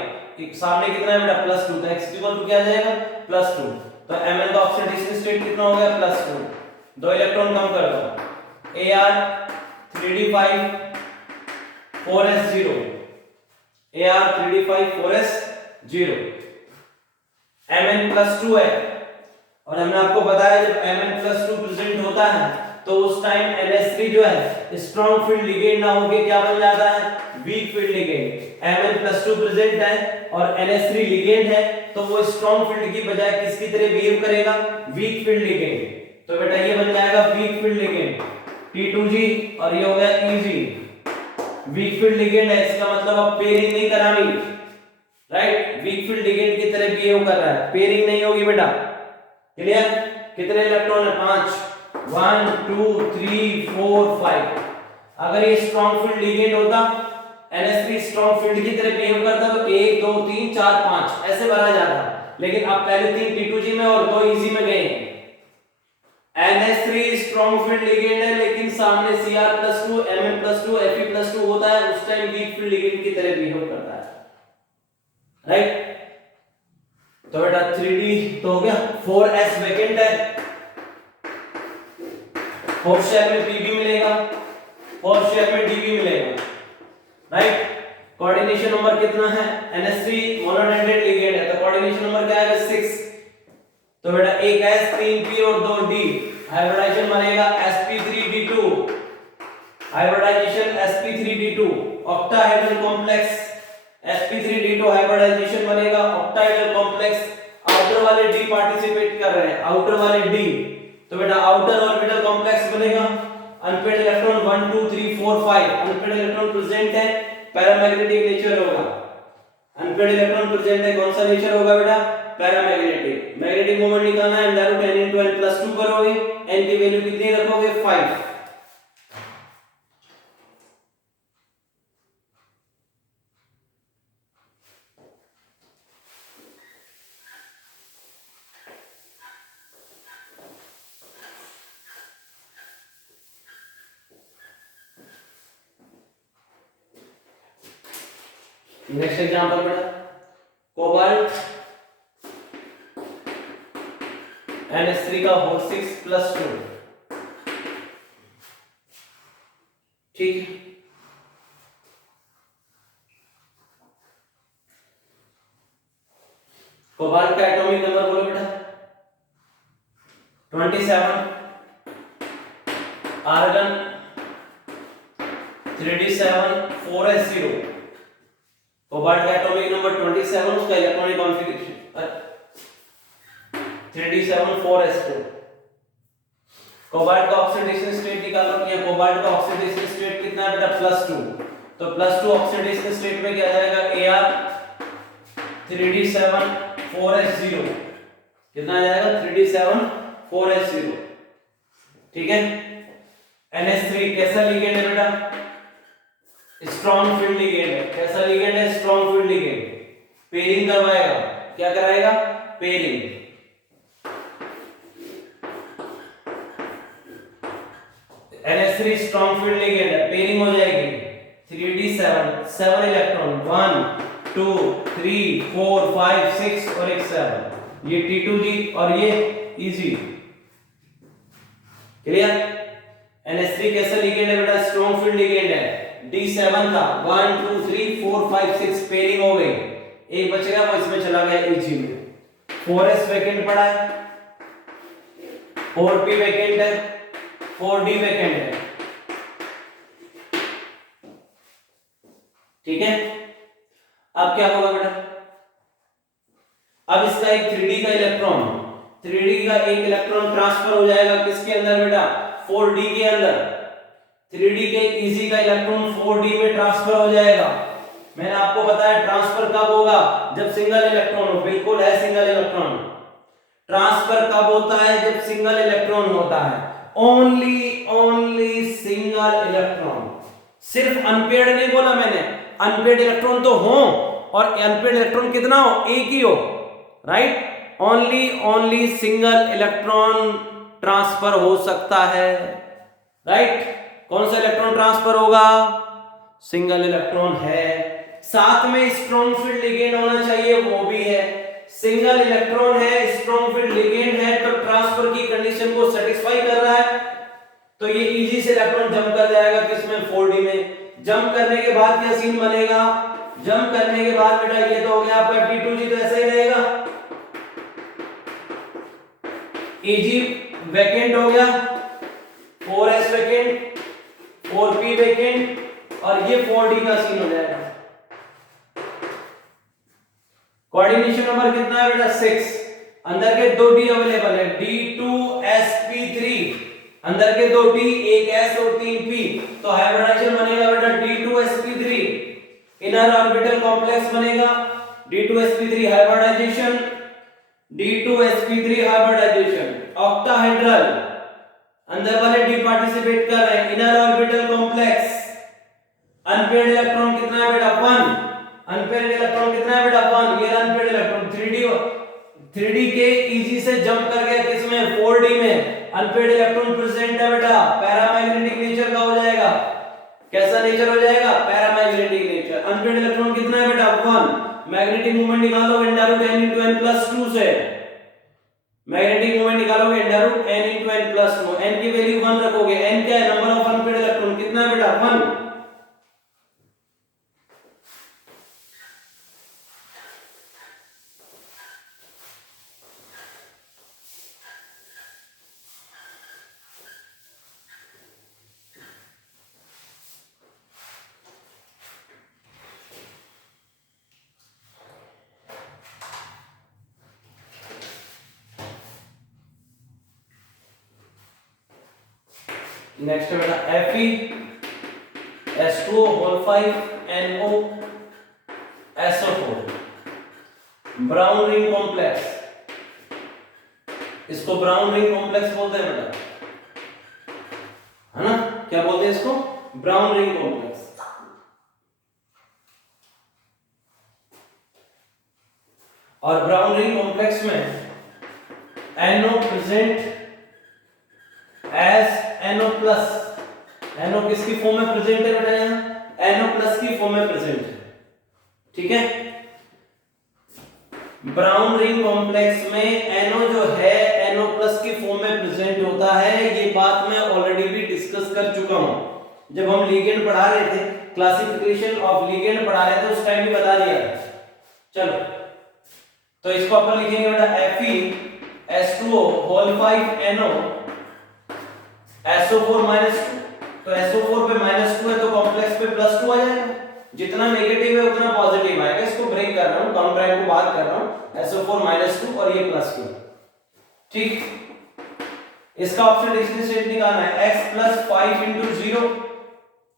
सामने कितना है बेटा +2, तो x = क्या आ जाएगा +2, तो Mn का ऑक्सीडेशन स्टेट कितना हो गया +2, 2 इलेक्ट्रॉन कम कर दो, Ar 3d5 4s0, Ar 3d5 4s0, Mn +2 है, और हमने आपको बताया जब Mn +2 प्रेजेंट होता है तो उस टाइम NH3 जो है स्ट्रॉन्ग फील्ड लिगेंड ना होके क्या बन जाता है week field ligand. Mn +2 present है और NH3 लिगेंड है, तो वो स्ट्रॉन्ग फील्ड की बजाय किसकी तरह बिहेव करेगा वीक फील्ड लिगेंड, तो बेटा ये बन जाएगा वीक फील्ड लिगेंड T2G, और ये हो गया EG, वीक फील्ड लिगेंड है, इसका मतलब अब पेयरिंग नहीं करानी, राइट, वीक फील्ड लिगेंड की तरह बिहेव कर रहा है, पेयरिंग नहीं होगी बेटा, क्लियर। कितने इलेक्ट्रॉन है 5, 1 2 3 4 5, अगर ये स्ट्रॉन्ग फील्ड लिगेंड होता NH3 स्ट्रॉन्ग फील्ड की तरह बिहेव करता तो 1 2 3 4 5 ऐसे भरा जाता, लेकिन अब पहले 3 T2G में और 2 EG में गए हैं। NH3 स्ट्रॉन्ग फील्ड लिगेंड है लेकिन सामने Cr+2 Mn+2 Fe+2 होता है, उस टाइम वीक फील्ड लिगेंड की तरह बिहेव करता है, राइट। तो बेटा 3D तो हो गया, 4s वैकेंट है, 4 शेल में Pb मिलेगा, 4 शेल में Db मिलेगा, राइट। कोऑर्डिनेशन नंबर कितना है, NH3 मोनोडेंडेट लिगेंड है, तो कोऑर्डिनेशन नंबर क्या आएगा 6, तो बेटा 1 s 3 p और 2 d, हाइब्रिडाइजेशन बनेगा sp3d2, hybridization sp3d2, octahedral complex sp3d2 hybridization बनेगा ऑक्टाहेड्रल कॉम्प्लेक्स, आउटर वाले d पार्टिसिपेट कर रहे हैं, आउटर वाले d, तो बेटा आउटर ऑर्बिटल कॉम्प्लेक्स बनेगा, unpaired electron 1 2 3 4 5, unpaired electron present है, पैरामैग्नेटिक नेचर होगा, अनपेड इलेक्ट्रॉन प्रेजेंट है, कौन सा नेचर होगा बेटा पैरामैग्नेटिक, मैग्नेटिक मोमेंट निकालना है, डायरेक्ट 10 × n+2 करोगे, n की वैल्यू कितनी रखोगे 5, नेक्स्ट एग्जांपल बेटा कोबाल्ट NH3 का होल 6+2, ठीक है। कोबाल्ट का एटॉमिक नंबर बोलो बेटा 27, आर्गन 3d7 4s0, कोबाल्ट का एटॉमिक नंबर 27, उसका electronic configuration 3d7 4s2, cobalt का ऑक्सीडेशन स्टेट निकालो, कि कोबाल्ट का ऑक्सीडेशन स्टेट कितना है बेटा +2, तो +2 ऑक्सीडेशन स्टेट में क्या जाएगा Ar 3d7 4s0, कितना आ जाएगा 3d7 4s0, ठीक है। NH3 कैसा लिगेंड है बेटा स्ट्रॉन्ग फील्ड लिगेंड है, कैसा लिगेंड है स्ट्रॉन्ग फील्ड लिगेंड, पेयरिंग करवाएगा, क्या कराएगा pairing, NH3 strong field ligand है, पेयरिंग हो जाएगी 3d7 7 इलेक्ट्रॉन 1 2 3 4 5 6 और एक 7, ये T2G और ये EG, क्लियर। NH3 कैसा लिगेंड है बेटा स्ट्रॉन्ग फील्ड लिगेंड है, D7 था 1 2 3 4 5 6 पेयरिंग हो गई, एक बचेगा वो इसमें चला गया EG में, 4s वैकेंट पड़ा है, 4p वैकेंट है, 4d वैकेंट है, ठीक है। अब क्या होगा बेटा, अब इसका एक 3d का इलेक्ट्रॉन, 3d का एक इलेक्ट्रॉन ट्रांसफर हो जाएगा किसके अंदर बेटा 4d के अंदर, 3d के EG का इलेक्ट्रॉन 4d में ट्रांसफर हो जाएगा, मैंने आपको बताया ट्रांसफर कब होगा, जब सिंगल इलेक्ट्रॉन हो, बिल्कुल है सिंगल इलेक्ट्रॉन। ट्रांसफर कब होता है, जब सिंगल इलेक्ट्रॉन होता है, ओनली सिंगल इलेक्ट्रॉन। सिर्फ अनपेड नहीं बोला मैंने, अनपेड इलेक्ट्रॉन तो हो और अनपेड इलेक्ट्रॉन कितना हो, एक ही हो, right. Only single electron transfer हो सकता है, राइट। कौन सा इलेक्ट्रॉन ट्रांसफर होगा, सिंगल इलेक्ट्रॉन है। साथ में स्ट्रॉन्ग फील्ड लिगेंड होना चाहिए, वो भी है। सिंगल इलेक्ट्रॉन है, स्ट्रॉन्ग फील्ड लिगेंड है, तो ट्रांसफर की कंडीशन को सेटिस्फाई कर रहा है, तो ये इजी से इलेक्ट्रॉन जंप कर जाएगा किसमें, 4d में। जंप करने के बाद क्या सीन बनेगा, जंप करने के बाद बेटा ये तो हो गया आपका T2G, तो ऐसा ही रहेगा, Eg वैकेंट हो गया, 4s वैकेंट, 4p वैकेंट, और ये 4d का सीन हो जाएगा। कोऑर्डिनेशन नंबर कितना है बेटा, 6। अंदर के 2 d अवेलेबल है, D2sp3, अंदर के 2 d, एक s और 3 p, तो हाइब्रिडाइजेशन बनेगा बेटा D2sp3, इनर ऑर्बिटल कॉम्प्लेक्स बनेगा D2sp3 hybridisation, D2sp3 hybridization, octahedral, अंदर वाले d पार्टिसिपेट कर रहे हैं, inner orbital complex, unpaired electron कितना है बेटा, 1, अनपेड इलेक्ट्रॉन कितना है बेटा, 1, ये अनपेड इलेक्ट्रॉन 3d के इजी से जंप कर गया किसमें, 4d में। अनपेड इलेक्ट्रॉन प्रेजेंट है बेटा, पैरामैग्नेटिक नेचर का हो जाएगा, कैसा नेचर हो जाएगा, पैरामैग्नेटिक नेचर। अनपेड इलेक्ट्रॉन कितना है बेटा, 1, मैग्नेटिक मूवमेंट निकालोगे n/n+2 से, मैग्नेटिक मूवमेंट निकालोगे n/n+2, n की वैल्यू 1 रखोगे, n क्या है, नंबर ऑफ अनपेड इलेक्ट्रॉन कितना है बेटा, 1। नेक्स्ट है बेटा Fe H2O 5 NO SO4, brown ring complex, इसको ब्राउन रिंग कॉम्प्लेक्स बोलते हैं बेटा, है ना, क्या बोलते हैं इसको, ब्राउन रिंग कॉम्प्लेक्स। और ब्राउन रिंग कॉम्प्लेक्स में NO present as NO plus, NO किसकी फॉर्म में प्रेजेंट है बेटा, यहाँ NO प्लस की फॉर्म में प्रेजेंट है, ठीक है। ब्राउन रिंग कॉम्प्लेक्स में NO जो है NO प्लस की फॉर्म में प्रेजेंट होता है, ये बात मैं ऑलरेडी भी डिस्कस कर चुका हूं, जब हम लिगेंड पढ़ा रहे थे, क्लासिफिकेशन ऑफ लिगेंड पढ़ा रहे थे, उस टाइम भी बता दिया। चलो तो इसको अपन लिखेंगे बेटा Fe H2O 5 NO SO4 -2, तो SO4 पे -2 है तो कॉम्प्लेक्स पे +2 आ जाएगा, जितना नेगेटिव है उतना पॉजिटिव आएगा। इसको ब्रेक कर रहा हूं, काउंटर को बात कर रहा हूं, SO4 -2 और ये +2, ठीक। इसका ऑक्सीडेशन स्टेट निकालना है, x + 5 × 0,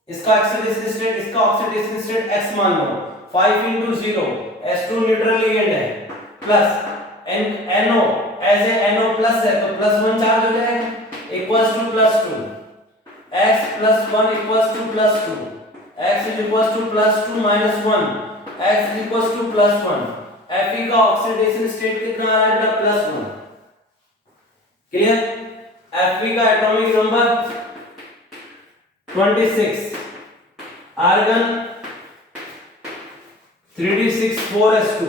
इसका ऑक्सीडेशन स्टेट, इसका ऑक्सीडेशन स्टेट x मान लो, 5 × 0, H2 न्यूट्रल लिगेंड है, plus NO as a NO plus है तो +1 चार्ज हो जाएगा, equals to +2, x + 1 equals to +2, x is equals to +2 - 1, x is equals to +1। Fe का ऑक्सीडेशन स्टेट कितना आ रहा है बेटा, +1, क्लियर। Fe का atomic number 26, argon 3d6 4s2।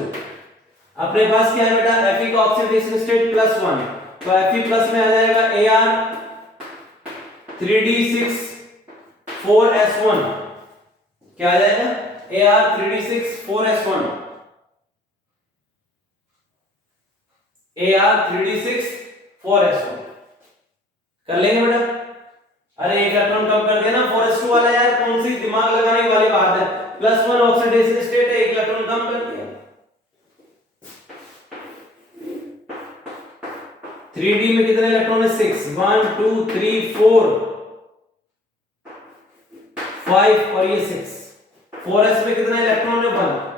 अपने पास क्या है बेटा, Fe का ऑक्सीडेशन स्टेट +1, तो Fe प्लस में आ जाएगा Ar 3d6 4s1, क्या आ जाएगा, Ar 3d6 4s1, Ar 3d6 4s1 कर लेंगे बेटा। अरे एक इलेक्ट्रॉन कम कर दिया ना 4s2 वाला, यार कौन सी दिमाग लगाने वाली बात है, +1 ऑक्सीडेशन स्टेट है, एक इलेक्ट्रॉन कम कर दिया। 3d में कितने इलेक्ट्रॉन है, 6, 1 2 3 4 5 और ये 6, 4s पे कितना इलेक्ट्रॉन है 1।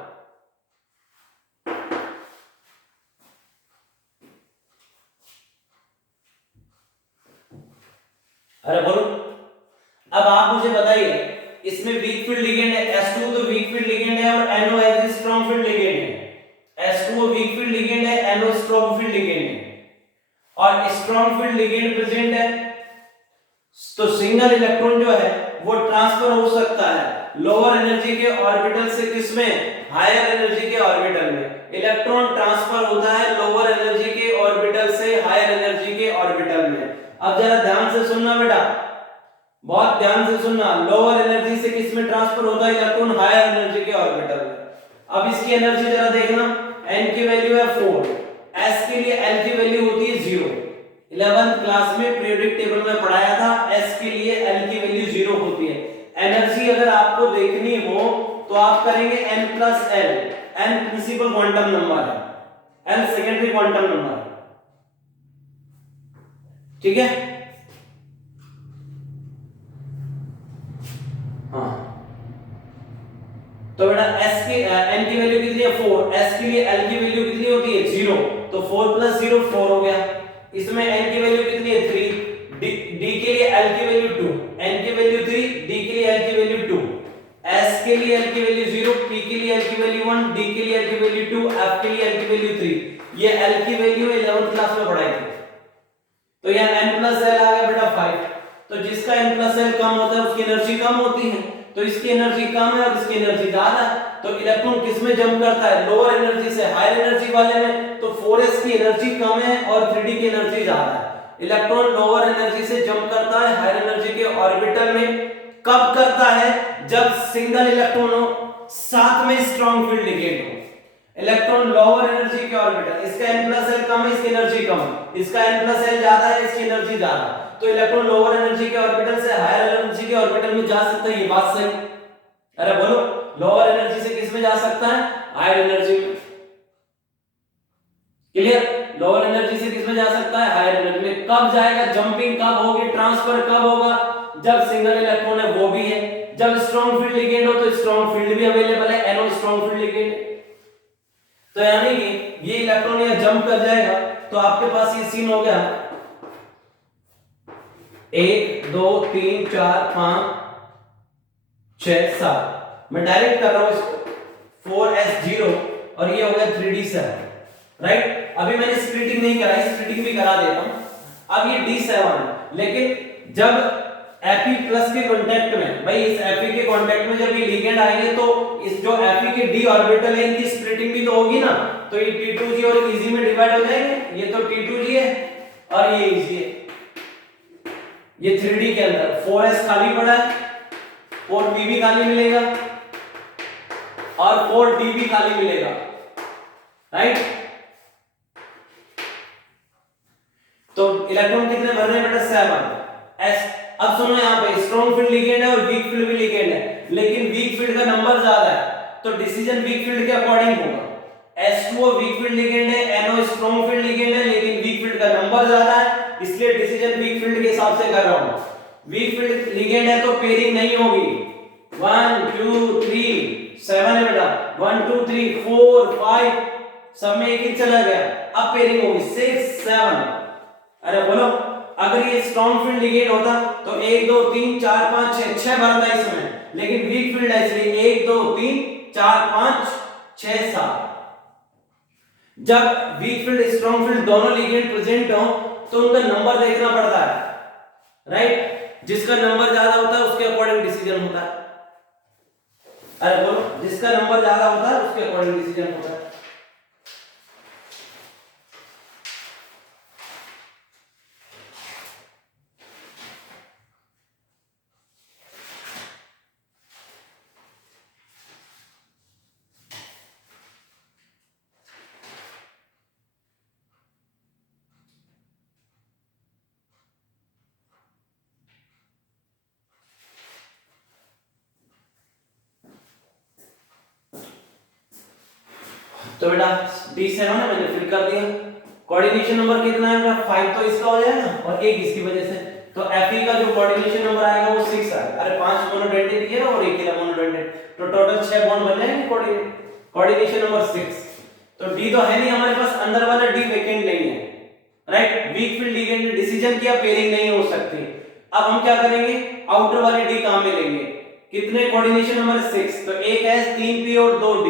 अरे बोलो, अब आप मुझे बताइए इसमें वीक फील्ड लिगेंड है S2 तो वीक फील्ड लिगेंड है और NO है स्ट्रांग फील्ड लिगेंड है। S2 वीक फील्ड लिगेंड है, NO स्ट्रांग फील्ड लिगेंड है और स्ट्रांग फील्ड लिगेंड प्रेजेंट है तो सिंगल इलेक्ट्रॉन जो है वो ट्रांसफर हो सकता है लोअर एनर्जी के ऑर्बिटल से किसमें, हायर एनर्जी के ऑर्बिटल में। इलेक्ट्रॉन ट्रांसफर होता है लोअर एनर्जी के ऑर्बिटल से हायर एनर्जी के ऑर्बिटल में। अब जरा ध्यान से सुनना बेटा, बहुत ध्यान से सुनना, लोअर एनर्जी से किसमें ट्रांसफर होता है इलेक्ट्रॉन, हायर एनर्जी के ऑर्बिटल में। अब इसकी एनर्जी जरा देखना, n की वैल्यू है 4, s के लिए l की वैल्यू होती है 0। 11th क्लास में पीरियोडिक टेबल में पढ़ाया था, s के लिए l की वैल्यू 0 होती है। एनर्जी अगर आपको देखनी हो तो आप करेंगे n plus l, n principal quantum number है, l सेकेंडरी क्वांटम नंबर है, ठीक है। हाँ तो बेटा s की n की वैल्यू कितनी है 4, s के लिए l की वैल्यू कितनी होती है 0, तो 4 प्लस 0 4 हो गया। इसमें n की वैल्यू कितनी है 3, d के लिए l की वैल्यू 2, n की वैल्यू 3, d के लिए l की वैल्यू 2, s के लिए l की वैल्यू 0, p के लिए l की वैल्यू 1, d के लिए l की वैल्यू 2, f के लिए l की वैल्यू 3। ये l की वैल्यू 11th क्लास में पढ़ाई थी। तो यहाँ n प्लस l आ गया बेटा 5। तो जिसका n प्लस l कम होता है उसकी एनर्जी कम होती है, तो इसकी एनर्जी कम है और इसकी एनर्जी ज्यादा है, तो इलेक्ट्रॉन किस में जंप करता है, लोअर एनर्जी से हायर एनर्जी वाले में। तो 4s की एनर्जी कम है और 3d की एनर्जी ज्यादा है। इलेक्ट्रॉन लोअर एनर्जी से जंप करता है हायर एनर्जी के ऑर्बिटल में। कब करता है, जब सिंगल इलेक्ट्रॉन हो, साथ में स्ट्रांग फील्ड लिगेंड हो। इलेक्ट्रॉन लोअर एनर्जी के ऑर्बिटल, इसका n प्लस l कम है, इसकी एनर्जी कम है, इसका n प्लस l ज्यादा है, इसकी एनर्जी ज्यादा। तो इलेक्ट्रॉन लोअर एनर्जी के ऑर्बिटल से हायर एनर्जी के ऑर्बिटल में जा सकता है, ये बात सही। अरे बोलो, लोअर एनर्जी से किस में जा सकता है, हायर एनर्जी में। क्लियर, लोअर एनर्जी से किस में जा सकता है, हायर एनर्जी में। कब जाएगा, जंपिंग कब होगी, ट्रांसफर कब होगा, जब सिंगल इलेक्ट्रॉन है वो भी है, जब स्ट्रांग फील्ड लिगेंड हो तो स्ट्रांग फील्ड भी अवेलेबल है, NO स्ट्रांग फील्ड लिगेंड। तो यानी कि ये इलेक्ट्रॉन यहां जंप कर जाएगा तो आपके पास ये सीन हो गया 1 2 3 4 5 6 7। मैं डायरेक्ट कर रहा हूं इसको 4s0 और ये हो गया 3d7, राइट। अभी मैंने स्प्लिटिंग नहीं कराई, स्प्लिटिंग भी करा देता हूं। अब ये d7, लेकिन जब Fe प्लस के कांटेक्ट में, भाई इस Fe के कांटेक्ट में जब ये लिगेंड आएंगे तो इस जो Fe के d ऑर्बिटल है इनकी स्प्लिटिंग भी तो होगी ना, तो ये T2g और Eg में डिवाइड हो जाएंगे। ये तो T2g है और ये Eg है। ये 3d के अंदर 4s खाली पड़ा है, 4p भी खाली मिलेगा और 4d भी खाली मिलेगा, राइट। तो इलेक्ट्रॉन कितने भर रहे हैं बेटा 7 s। अब सुनो यहाँ पे स्ट्रॉन्ग फील्ड लिगेंड है और वीक फील्ड भी लिगेंड है, लेकिन वीक फील्ड का नंबर ज्यादा है तो डिसीजन वीक फील्ड के अकॉर्डिंग होगा। S2 वीक फील्ड लिगेंड है, NO स्ट्रॉन्ग फील्ड लिगेंड है, लेकिन वीक फील्ड का नंबर ज्यादा है, इसलिए डिसीजन वीक फील्ड के हिसाब से कर रहा हूं। वीक फील्ड लिगेंड है तो पेयरिंग नहीं होगी। 1 2 3 7 है बेटा, 1 2 3 4 5 सब में एक एक चला गया, अब पेयरिंग होगी 6 7। अरे बोलो, अगर ये स्ट्रॉन्ग फील्ड लिगेंड होता तो 1 2 3 4 5 6 6 भरता इसमें, लेकिन वीक फील्ड है इसलिए 1 2 3 4 5 6 7। जब वीक फील्ड स्ट्रॉन्ग फील्ड दोनों लिगेंड प्रेजेंट हो तो उनका नंबर देखना पड़ता है, राइट। जिसका नंबर ज्यादा होता है उसके अकॉर्डिंग डिसीजन होता है। अरे बोलो, जिसका नंबर ज्यादा होता है उसके अकॉर्डिंग डिसीजन होता है। तो बेटा D7 है, मैंने फिल कर दिया। कोऑर्डिनेशन नंबर कितना है बेटा 5, तो इसका हो जाएगा और एक इसकी वजह से, तो Fe का जो कोऑर्डिनेशन नंबर आएगा वो 6 आएगा। अरे 5 मोनोडेंटेट ये और एक मोनोडेंटेट, तो टोटल 6 बॉन्ड बन जाएंगे कोऑर्डिनेशन नंबर 6। तो D तो है नहीं हमारे पास, अंदर वाला D वेकेंट नहीं है, राइट। वीक फील्ड लिगेंड ने डिसीजन किया पेयरिंग नहीं हो सकती। अब हम क्या करेंगे, आउटर वाले D काम में लेंगे। कितने कोऑर्डिनेशन नंबर 6, तो एक है 3p और 2d,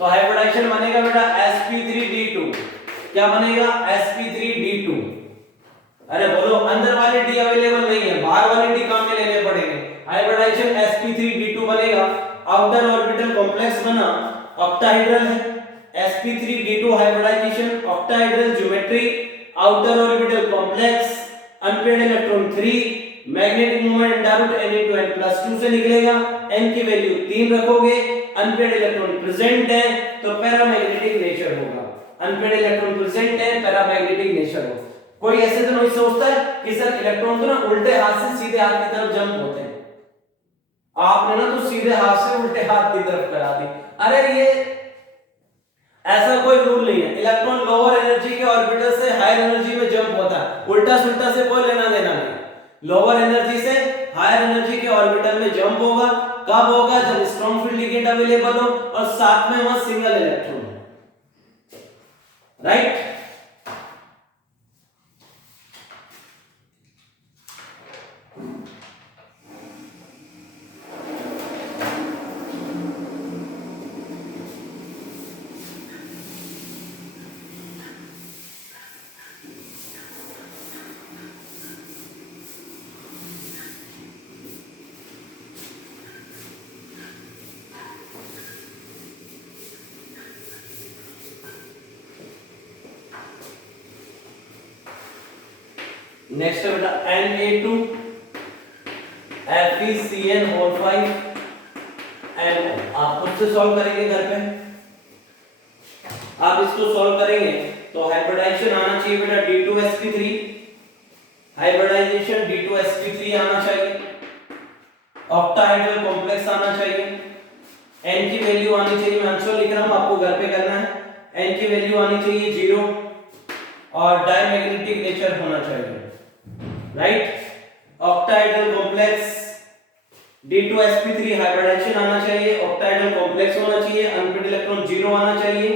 तो हाइब्रिडाइजेशन बनेगा बेटा sp3d2। क्या बनेगा, sp3d2। अरे बोलो, अंदर वाले D अवेलेबल नहीं है, बाहर वाले D काम में लेने पड़ेंगे। हाइब्रिडाइजेशन sp3d2 बनेगा। आउटर ऑर्बिटल कॉम्प्लेक्स बना, ऑक्टाहेड्रल है, sp3d2 hybridisation, octahedral geometry, outer orbital complex, unpaired electron 3, magnetic moment direct n into n plus 2 से निकलेगा। n की वैल्यू 3 रखोगे, अनपेयर्ड इलेक्ट्रॉन प्रेजेंट है तो पैरामैग्नेटिक नेचर होगा। अनपेयर्ड इलेक्ट्रॉन प्रेजेंट है, पैरामैग्नेटिक नेचर होगा। कोई ऐसे तो नहीं सोचता है कि सर इलेक्ट्रॉन तो ना उल्टे हाथ से सीधे हाथ की तरफ जंप होते हैं, आपने ना तो सीधे हाथ से उल्टे हाथ की तरफ करा दी। अरे ये ऐसा कोई रूल नहीं है। इलेक्ट्रॉन लोअर एनर्जी के ऑर्बिटल से हायर एनर्जी में जंप होता है, उल्टा सुल्टा से कोई लेना देना नहीं। लोअर एनर्जी से हायर एनर्जी के ऑर्बिटल में जंप होगा, कब होगा, जब स्ट्रॉन्ग फील्ड लिगेंड अवेलेबल हो और साथ में वहां सिंगल इलेक्ट्रॉन हो, राइट। नेक्स्ट है बेटा Na2 FeCN5 NO। आप खुद से सॉल्व करेंगे घर पे, आप इसको सॉल्व करेंगे तो हाइब्रिडाइजेशन आना चाहिए बेटा D2sp3, हाइब्रिडाइजेशन D2sp3 आना चाहिए, ऑक्टाहेड्रल कॉम्प्लेक्स आना चाहिए, n की वैल्यू आनी चाहिए, मैं आंसर लिख रहा हूं आपको घर पे करना है, n की वैल्यू आनी चाहिए 0 और डायमैग्नेटिक नेचर होना चाहिए, right. Octahedral complex D2sp3 hybridisation आना चाहिए, ऑक्टाहेड्रल कॉम्प्लेक्स होना चाहिए, अनपेयर्ड इलेक्ट्रॉन 0 आना चाहिए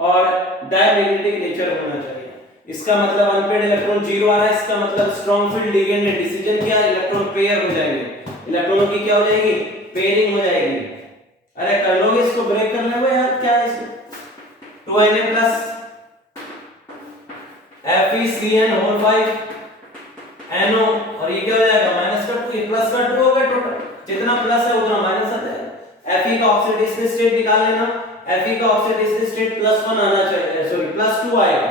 और डायमैग्नेटिक नेचर होना चाहिए। इसका मतलब अनपेयर्ड इलेक्ट्रॉन 0 आ रहा है, इसका मतलब स्ट्रॉन्ग फील्ड लिगेंड ने डिसीजन किया, इलेक्ट्रॉन पेयर हो जाएंगे, इलेक्ट्रॉनों की क्या हो जाएगी, पेयरिंग हो जाएगी। अरे कर लोगे इसको, ब्रेक कर लोगे यार, क्या है इसमें 2Na प्लस FeCN5 NO और ये क्या हो जाएगा माइनस का 2, ये प्लस का 2 होगा, टोटल जितना प्लस है उतना माइनस आता है। Fe का ऑक्सीडेशन स्टेट निकाल लेना, Fe का ऑक्सीडेशन स्टेट +1 आना चाहिए, सॉरी +2 आएगा,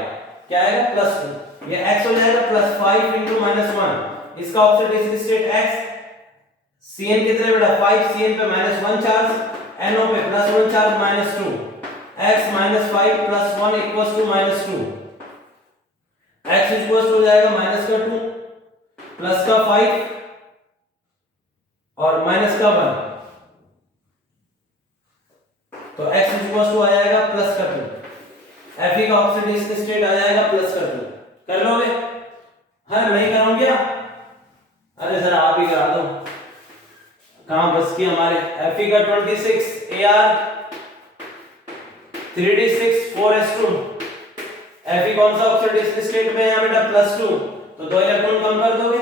क्या आएगा +2, ये x हो जाएगा +5 * -1, इसका ऑक्सीडेशन स्टेट x, Cn कितने बेटा 5, Cn पे -1 चार्ज, NO पे +1 चार्ज -2, x - 5 + 1 = -2, x हो जाएगा माइनस का 2 प्लस का 5 और माइनस का 1, तो x आ जाएगा प्लस का 2, Fe का ऑक्सीडेशन स्टेट आ जाएगा प्लस का 2। कर लोगे? हाँ मैं ही कराऊं क्या? अरे जरा आप ही करा दो, कहां बस की हमारे। Fe का 26 Ar 3d6 4s2, Fe कौन सा ऑक्सीडेशन स्टेट में है बेटा +2, तो 2 इलेक्ट्रॉन कम कर दोगे,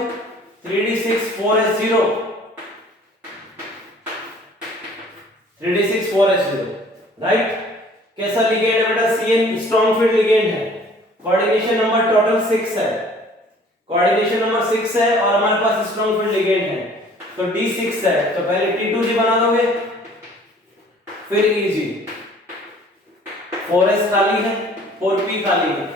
3d6 4s0, 3d6 4s0, right. कैसा लिगेंड है बेटा, Cn स्ट्रॉन्ग फील्ड लिगेंड है, कोऑर्डिनेशन नंबर टोटल 6 है, कोऑर्डिनेशन नंबर 6 है और हमारे पास स्ट्रॉन्ग फील्ड लिगेंड है, तो d6 है, तो पहले t2g बना दोगे, फिर eg, 4s खाली है, 4p खाली है,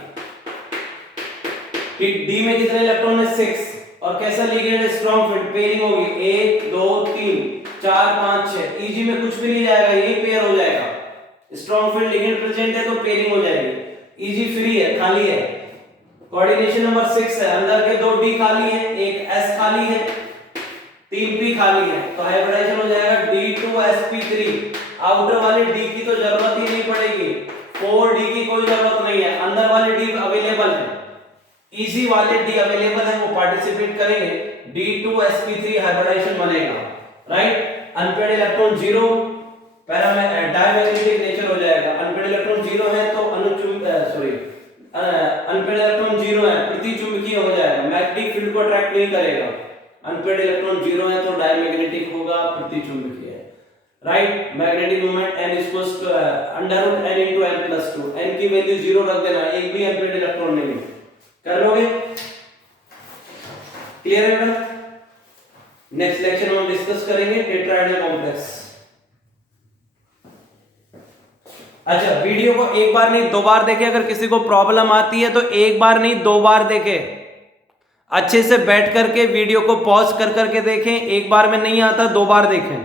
D में कितने इलेक्ट्रॉन है 6 और कैसा लिगेंड है स्ट्रॉन्ग फील्ड, पेयरिंग होगी 1 2 3 4 5 6, Eg में कुछ भी नहीं जाएगा, यही पेयर हो जाएगा, स्ट्रॉन्ग फील्ड लिगेंड प्रेजेंट है तो पेयरिंग हो जाएगी, Eg फ्री है, खाली है, कोऑर्डिनेशन नंबर 6 है, अंदर के 2 D खाली है, एक S खाली है, 3 P खाली है, तो हाइब्रिडाइजेशन हो जाएगा D2sp3, आउटर वाले D की तो जरूरत ही नहीं पड़ेगी, 4D की कोई जरूरत नहीं है, अंदर वाले D अवेलेबल है, इजी वाले डी अवेलेबल है वो पार्टिसिपेट करेंगे, D2sp3 हाइब्रिडाइजेशन बनेगा, right. Unpaired electron 0, diamagnetic nature हो जाएगा। अनपेड इलेक्ट्रॉन 0 है तो अनपेड इलेक्ट्रॉन 0 है, प्रतिचुंबकीय हो जाएगा, मैग्नेटिक फील्ड को अट्रैक्ट नहीं करेगा। अनपेड इलेक्ट्रॉन 0 है तो डायमैग्नेटिक होगा, प्रतिचुंबकीय है, right. Magnetic moment n equals to √n * n+2, n की वैल्यू 0 रख देना, एक भी अनपेड इलेक्ट्रॉन नहीं है। कर लोगे? क्लियर है ना? नेक्स्ट लेक्चर में हम डिस्कस करेंगे टेट्राहेड्रल कॉम्प्लेक्स। अच्छा, वीडियो को एक बार नहीं 2 बार देखें। अगर किसी को प्रॉब्लम आती है तो एक बार नहीं 2 बार देखें। अच्छे से बैठ करके वीडियो को पॉज कर करके देखें, एक बार में नहीं आता 2 बार देखें।